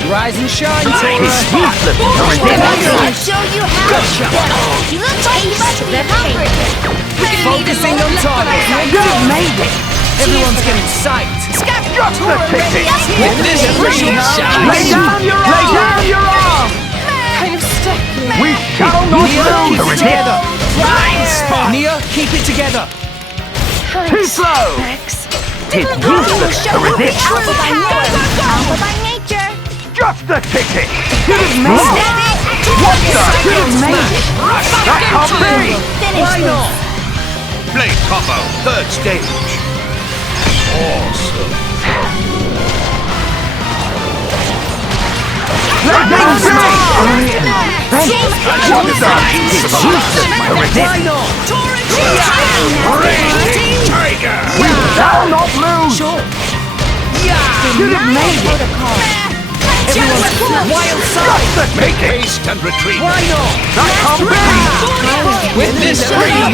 Rise and shine, Tora. It's useless to resist. I'll show you how. You look like you must be hungry. Focusing on target. You've made it. Everyone's getting psyched. Just the ticket! With this pressure now. Lay down your arm! Lay down your arm! Kind of stuck. We shall not lose! Together. Nia, keep it together. Too slow! Rex. It's useless to resist. Alpha by nature. Just the ticket! Should have made it! What the? Should have made it! That can't be! Why not? Blade combo, third stage. Awesome. Let me go! Why not? Tiger! We shall not lose! Should have made it! Everyone's wild side. Make haste and retreat. Why not? That can't be! With this breeze,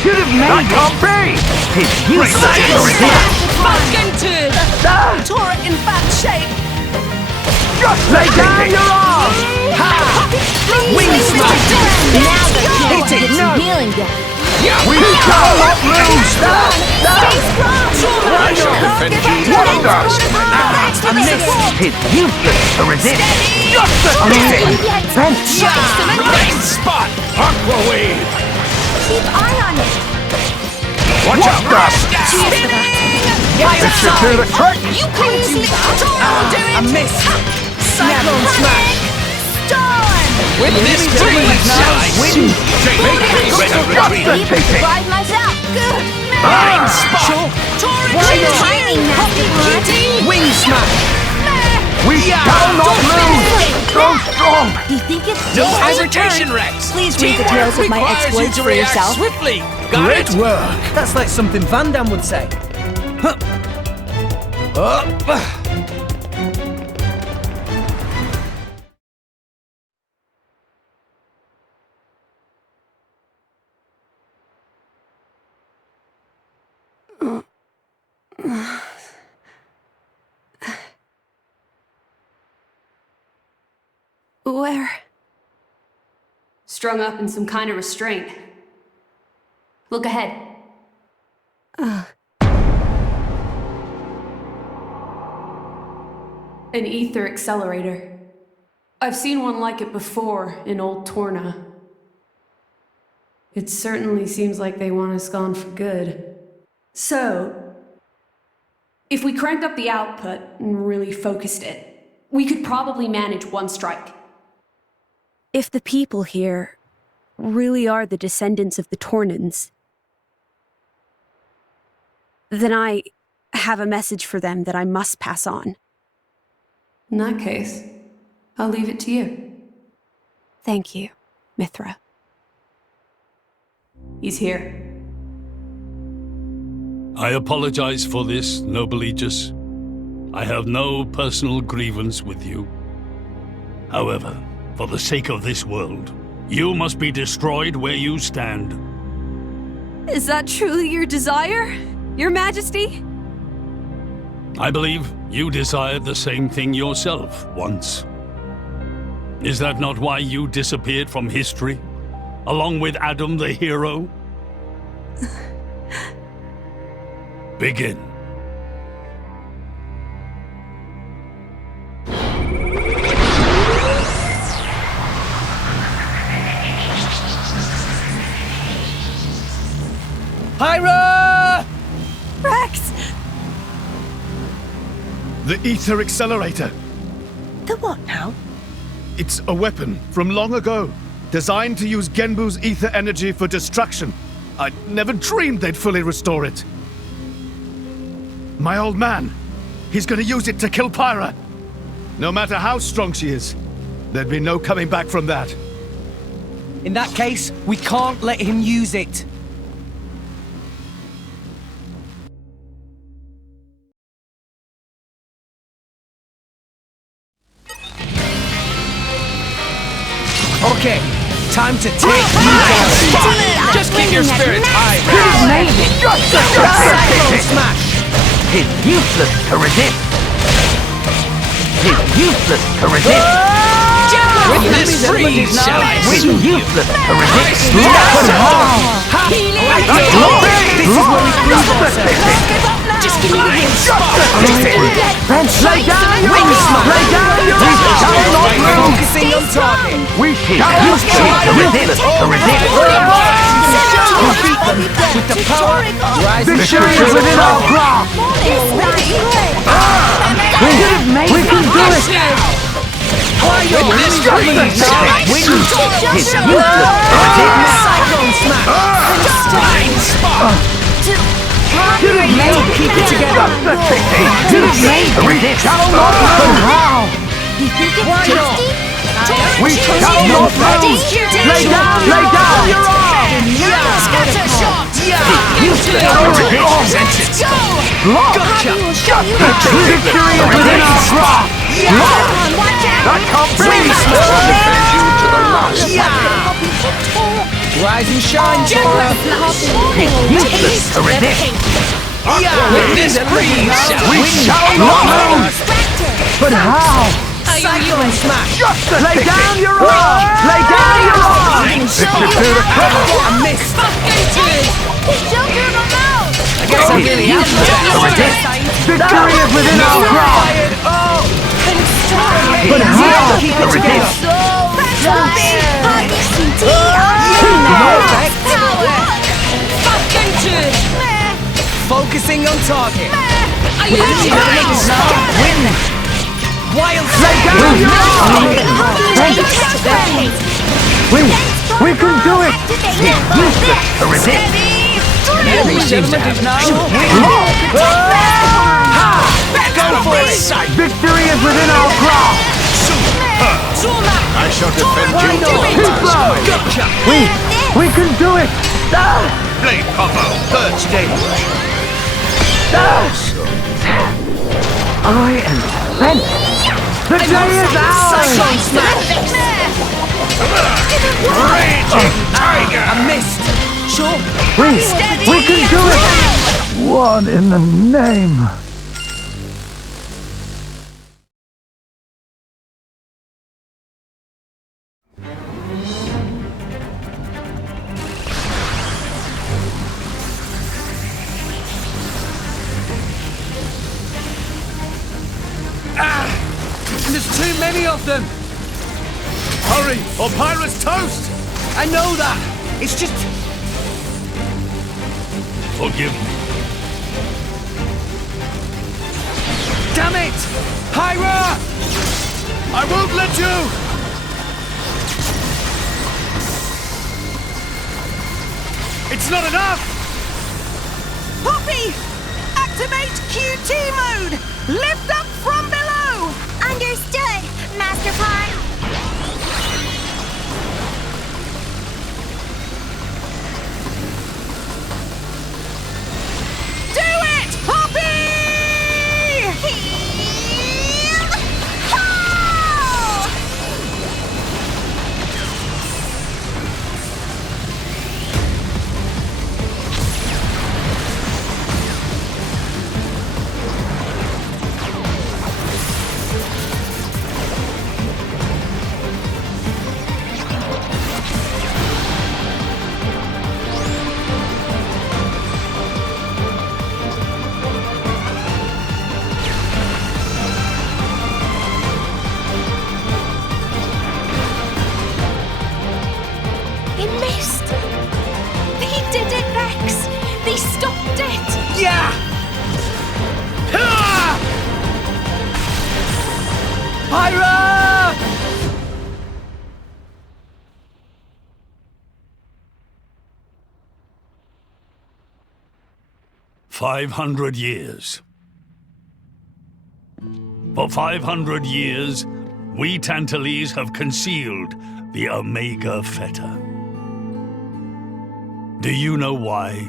Should have made it! That can't be! It's useless to resist. Tora in bad shape. Just lay down your arm! Wing smash. Hit it, no. Healing death. We shall not lose! I shall defend you. Wonder! A miss. It's useless to resist. Just the ticket! Blind spot. Aqua wave. Keep eye on it. Watch out, Dust! This should do the trick! You couldn't see that. A miss. Cyclone smash. Storm. With this breeze now. Win. Make haste and retreat. Just the ticket! Ride myself. Good. Blind spot. Why not? Tiny master. Wing smash. We shall not lose! So strong! Do you think it's No hesitation, Rex. Please read the tales of my exploits for yourself. Swiftly. Got Great it? work. That's like something Van Damme would say. Huh. Where? Strung up in some kind of restraint. Look ahead. An ether accelerator. I've seen one like it before in Old Torna. It certainly seems like they want us gone for good. So, if we cranked up the output and really focused it, we could probably manage one strike. If the people here really are the descendants of the Tornans, then I have a message for them that I must pass on. In that case, I'll leave it to you. Thank you, Mithra. He's here. I apologize for this, noble Aegis. I have no personal grievance with you. However, for the sake of this world, you must be destroyed where you stand. Is that truly your desire, Your Majesty? I believe you desired the same thing yourself once. Is that not why you disappeared from history, along with Adam the hero? Begin. Hyra! Rex! The ether accelerator. The what now? It's a weapon from long ago, designed to use Genbu's ether energy for destruction. I never dreamed they'd fully restore it. My old man! He's gonna use it to kill Pyra! No matter how strong she is, there'd be no coming back from that. In that case, we can't let him use it. Okay, time to take you down. Just keep your spirits high. Cyclone smash. It's useless to resist. It's useless to resist. With this freeze, shall I It's useless to resist. This is where we prove ourselves. Just give me the wing spark. Lay down your arm. Lay down your arm. Focusing on target. We useless to resist. Defeat them with the power rising. Victory is within our grasp. We can do it. With this freeze, shall I win? It's useless. Cyclone smash. Spine spark. Keep it together. We shall not lose. Why not? We shall not lose. Lay down your arm. Scatter shot. Useless to resist. Gotcha. Victory is within our grasp. That can't be. Rise and shine, Sora. It's useless to resist. With this freeze, We shall not lose. But how? Cyclone smash. Lay down your arm. Lay down your arm. It's to the top. I missed. I guess I'm really out To resist. Victory is within our grasp. But how? Keep To it resist. Focusing on target. Win. Wild Lay down your arm. We can do it. It's useless to resist. Every settlement is now. Go for it. Victory is within our grasp. I shall defend you to the Keep last. low. Gotcha. We can do it. Blade Poppo, third stage. I am spent. The day is ours. Cyclone smash. Raging Tiger! I missed. Sure. We can do it. One in the name. There's too many of them. Hurry, or Pyra's toast! I know that. It's just... Forgive me. Damn it! Pyra! I won't let you! It's not enough! Poppy! Activate QT mode! Lift up from below! Understood, Master Pawn. Do it, Poppy! It missed. They did it, Rex. They stopped it. Yeah! Pyra! 500 years. For 500 years, we Tantalese have concealed the Omega Feta. Do you know why?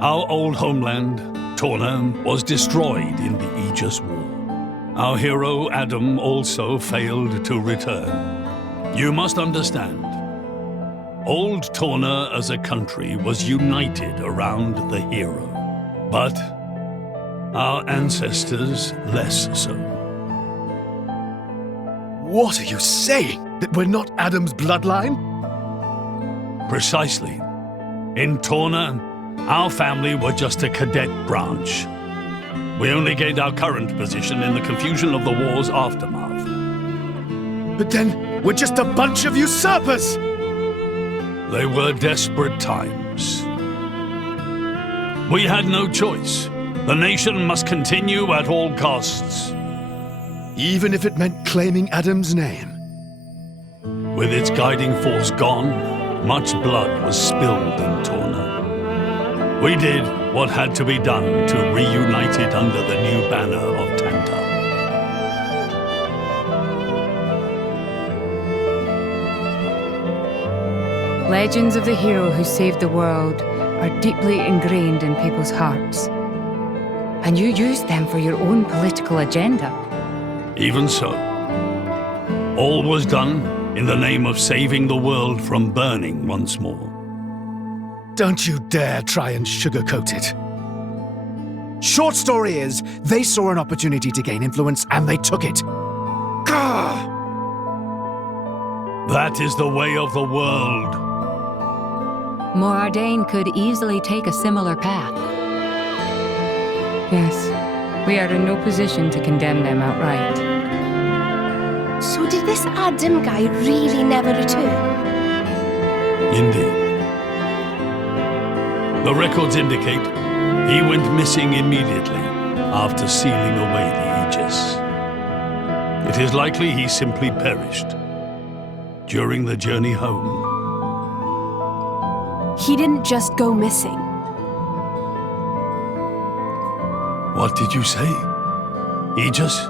Our old homeland, Torna, was destroyed in the Aegis War. Our hero, Adam, also failed to return. You must understand, old Torna as a country was united around the hero. But our ancestors less so. What are you saying? That we're not Adam's bloodline? Precisely. In Torna, our family were just a cadet branch. We only gained our current position in the confusion of the war's aftermath. But then, we're just a bunch of usurpers! They were desperate times. We had no choice. The nation must continue at all costs. Even if it meant claiming Adam's name? With its guiding force gone, much blood was spilled in Torna. We did what had to be done to reunite it under the new banner of Tanta. Legends of the hero who saved the world are deeply ingrained in people's hearts. And you used them for your own political agenda. Even so, all was done in the name of saving the world from burning once more. Don't you dare try and sugarcoat it. Short story is, they saw an opportunity to gain influence and they took it. Gah! That is the way of the world. Morardain could easily take a similar path. Yes, we are in no position to condemn them outright. So did this Adam guy really never return? Indeed. The records indicate he went missing immediately after sealing away the Aegis. It is likely he simply perished during the journey home. He didn't just go missing. What did you say? Aegis?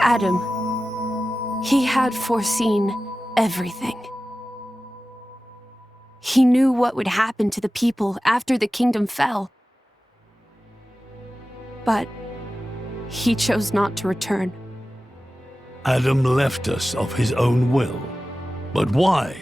Adam. He had foreseen everything. He knew what would happen to the people after the kingdom fell. But he chose not to return. Adam left us of his own will. But why?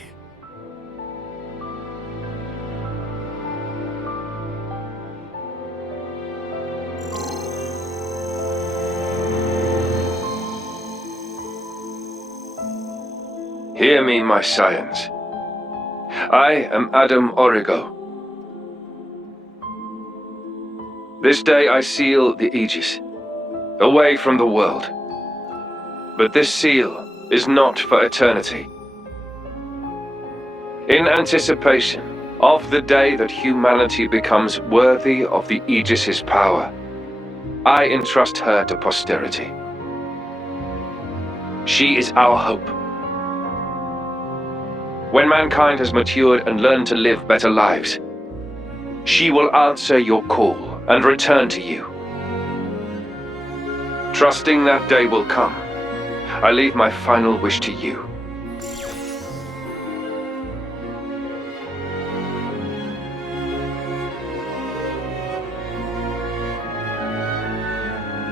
Hear me, my scions. I am Adam Origo. This day I seal the Aegis, away from the world. But this seal is not for eternity. In anticipation of the day that humanity becomes worthy of the Aegis's power, I entrust her to posterity. She is our hope. When mankind has matured and learned to live better lives, she will answer your call and return to you. Trusting that day will come, I leave my final wish to you.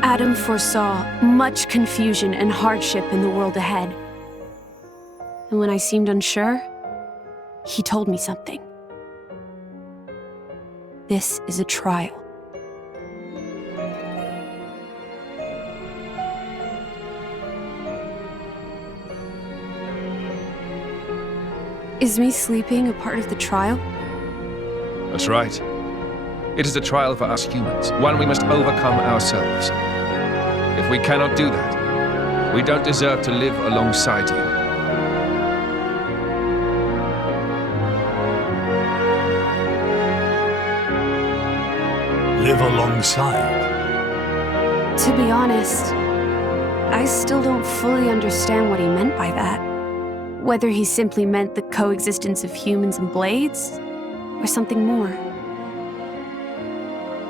Adam foresaw much confusion and hardship in the world ahead. And when I seemed unsure, he told me something. This is a trial. Is me sleeping a part of the trial? That's right. It is a trial for us humans, one we must overcome ourselves. If we cannot do that, we don't deserve to live alongside you. Live alongside? To be honest, I still don't fully understand what he meant by that. Whether he simply meant the coexistence of humans and blades, or something more.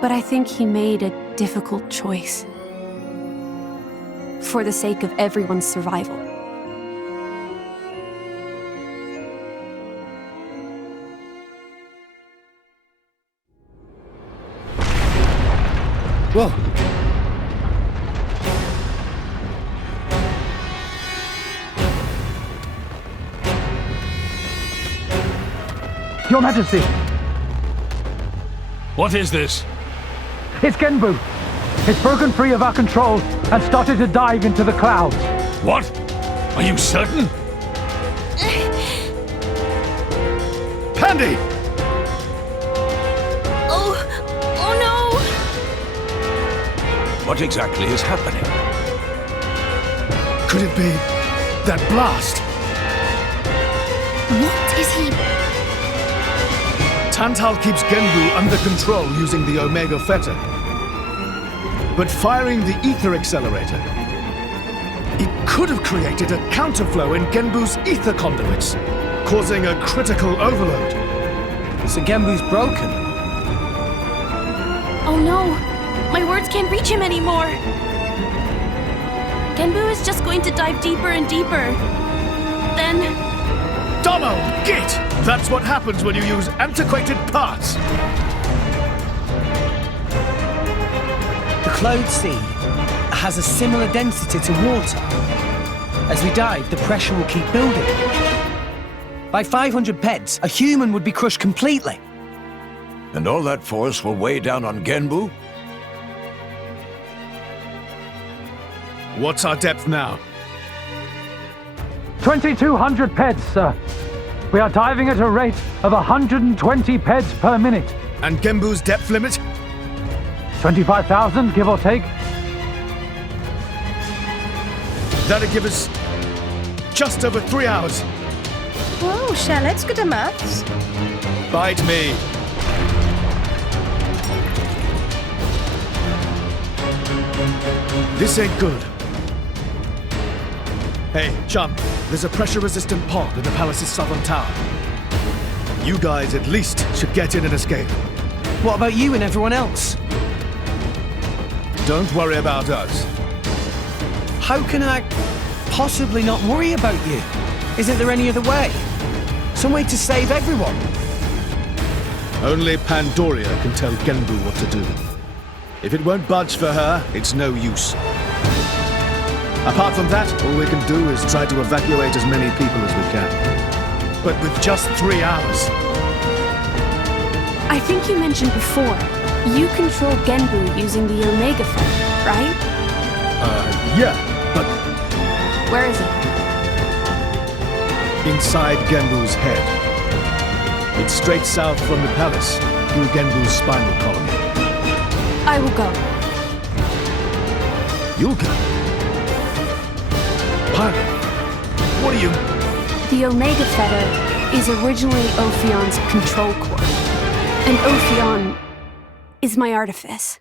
But I think he made a difficult choice. For the sake of everyone's survival. Whoa. Your Majesty, What is this? it's Genbu. It's broken free of our control and started to dive into the clouds. What? Are you certain? Pandy! Oh no! What exactly is happening? Could it be that blast? What is he? Tantal keeps Genbu under control using the Omega Fetter. But firing the ether accelerator, it could have created a counterflow in Genbu's ether conduits, causing a critical overload. So Genbu's broken. Oh no! My words can't reach him anymore! Genbu is just going to dive deeper and deeper. Then... Domo! Git! That's what happens when you use antiquated parts! The Cloud Sea has a similar density to water. As we dive, the pressure will keep building. By 500 peds, a human would be crushed completely. And all that force will weigh down on Genbu? What's our depth now? 2,200 peds, sir. We are diving at a rate of 120 peds per minute. And Genbu's depth limit? 25,000, give or take. That'll give us just over 3 hours. Whoa, Charlotte's good at maths. Bite me. This ain't good. Hey, chum, there's a pressure-resistant pod in the palace's southern tower. You guys at least should get in and escape. What about you and everyone else? Don't worry about us. How can I possibly not worry about you? Isn't there any other way? Some way to save everyone? Only Pandoria can tell Genbu what to do. If it won't budge for her, it's no use. Apart from that, all we can do is try to evacuate as many people as we can. But with just 3 hours. I think you mentioned before, you control Genbu using the Omega Fetter, right? Yeah, but... Where is it? Inside Genbu's head. It's straight south from the palace, through Genbu's spinal column. I will go. You'll go? Pilot, what are you... The Omega Fetter is originally Ophion's control core. And Ophion is my artifice.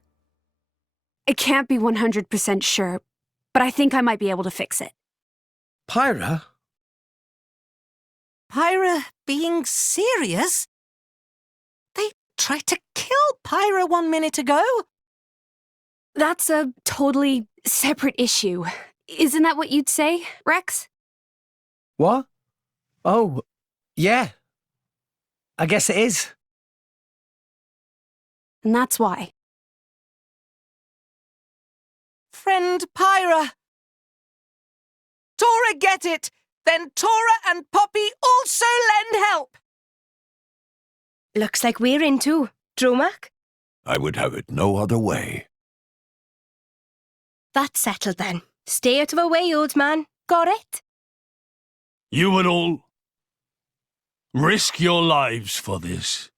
I can't be 100% sure, but I think I might be able to fix it. Pyra? Pyra being serious? They tried to kill Pyra 1 minute ago. That's a totally separate issue. Isn't that what you'd say, Rex? What? Oh, yeah. I guess it is. And that's why. Friend Pyra. Tora get it! Then Tora and Poppy also lend help! Looks like we're in too. Dromac? I would have it no other way. That's settled then. Stay out of our way, old man. Got it? You would all risk your lives for this.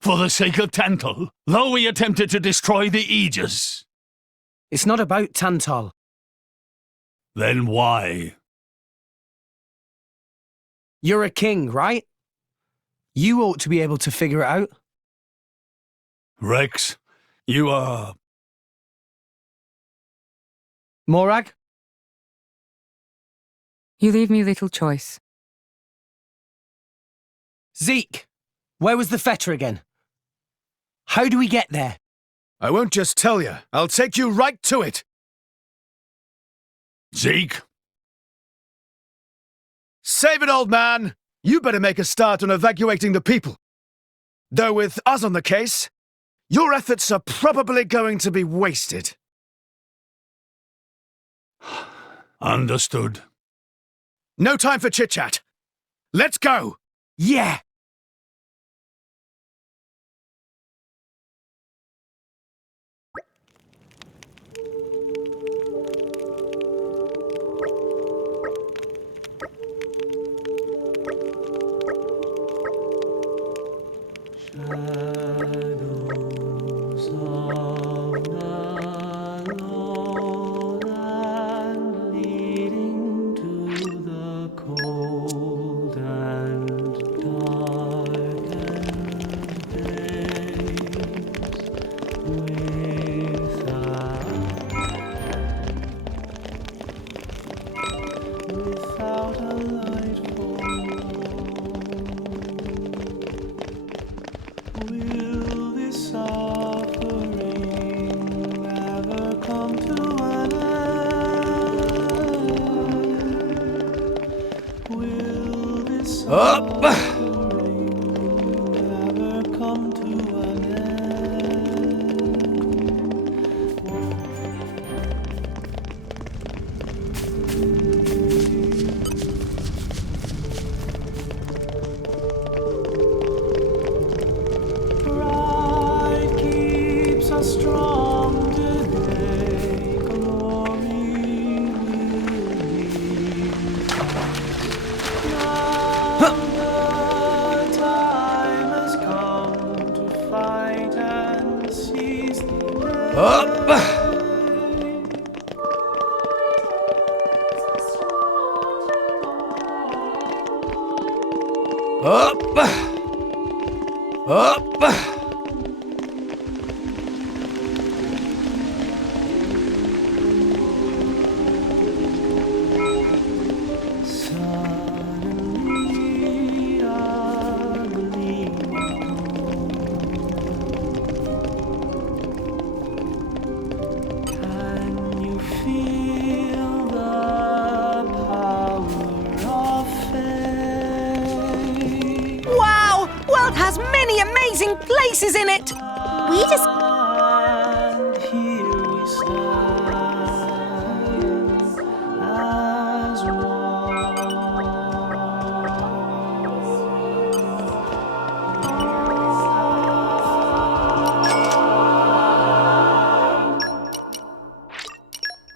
For the sake of Tantal, though we attempted to destroy the Aegis. It's not about Tantal. Then why? You're a king, right? You ought to be able to figure it out. Rex, you are... Morag? You leave me little choice. Zeke, where was the fetter again? How do we get there? I won't just tell you. I'll take you right to it. Zeke? Save it, old man! You better make a start on evacuating the people. Though with us on the case, your efforts are probably going to be wasted. Understood. No time for chit-chat. Let's go! Yeah! Shadows of the lowland leading to the cold and darkened days without a light for will this suffering ever come to an end? Will this suffering ever come to an Pride keeps us strong today, glory will Now the time has come to fight and seize the day. Suddenly a gleam Can you feel the power of faith? Wow! World has many amazing places in it! We just... And here we stand as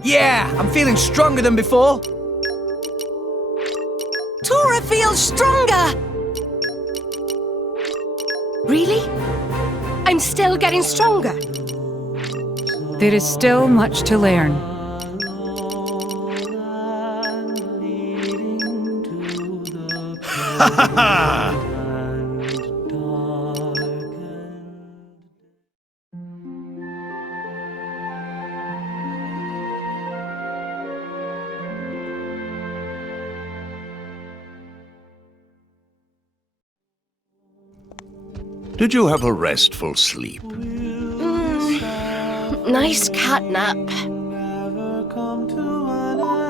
Yeah! I'm feeling stronger than before. Tora feels stronger! Really? I'm still getting stronger. There is still much to learn. Ha ha ha! Did you have a restful sleep? Nice cat nap. never come to an end.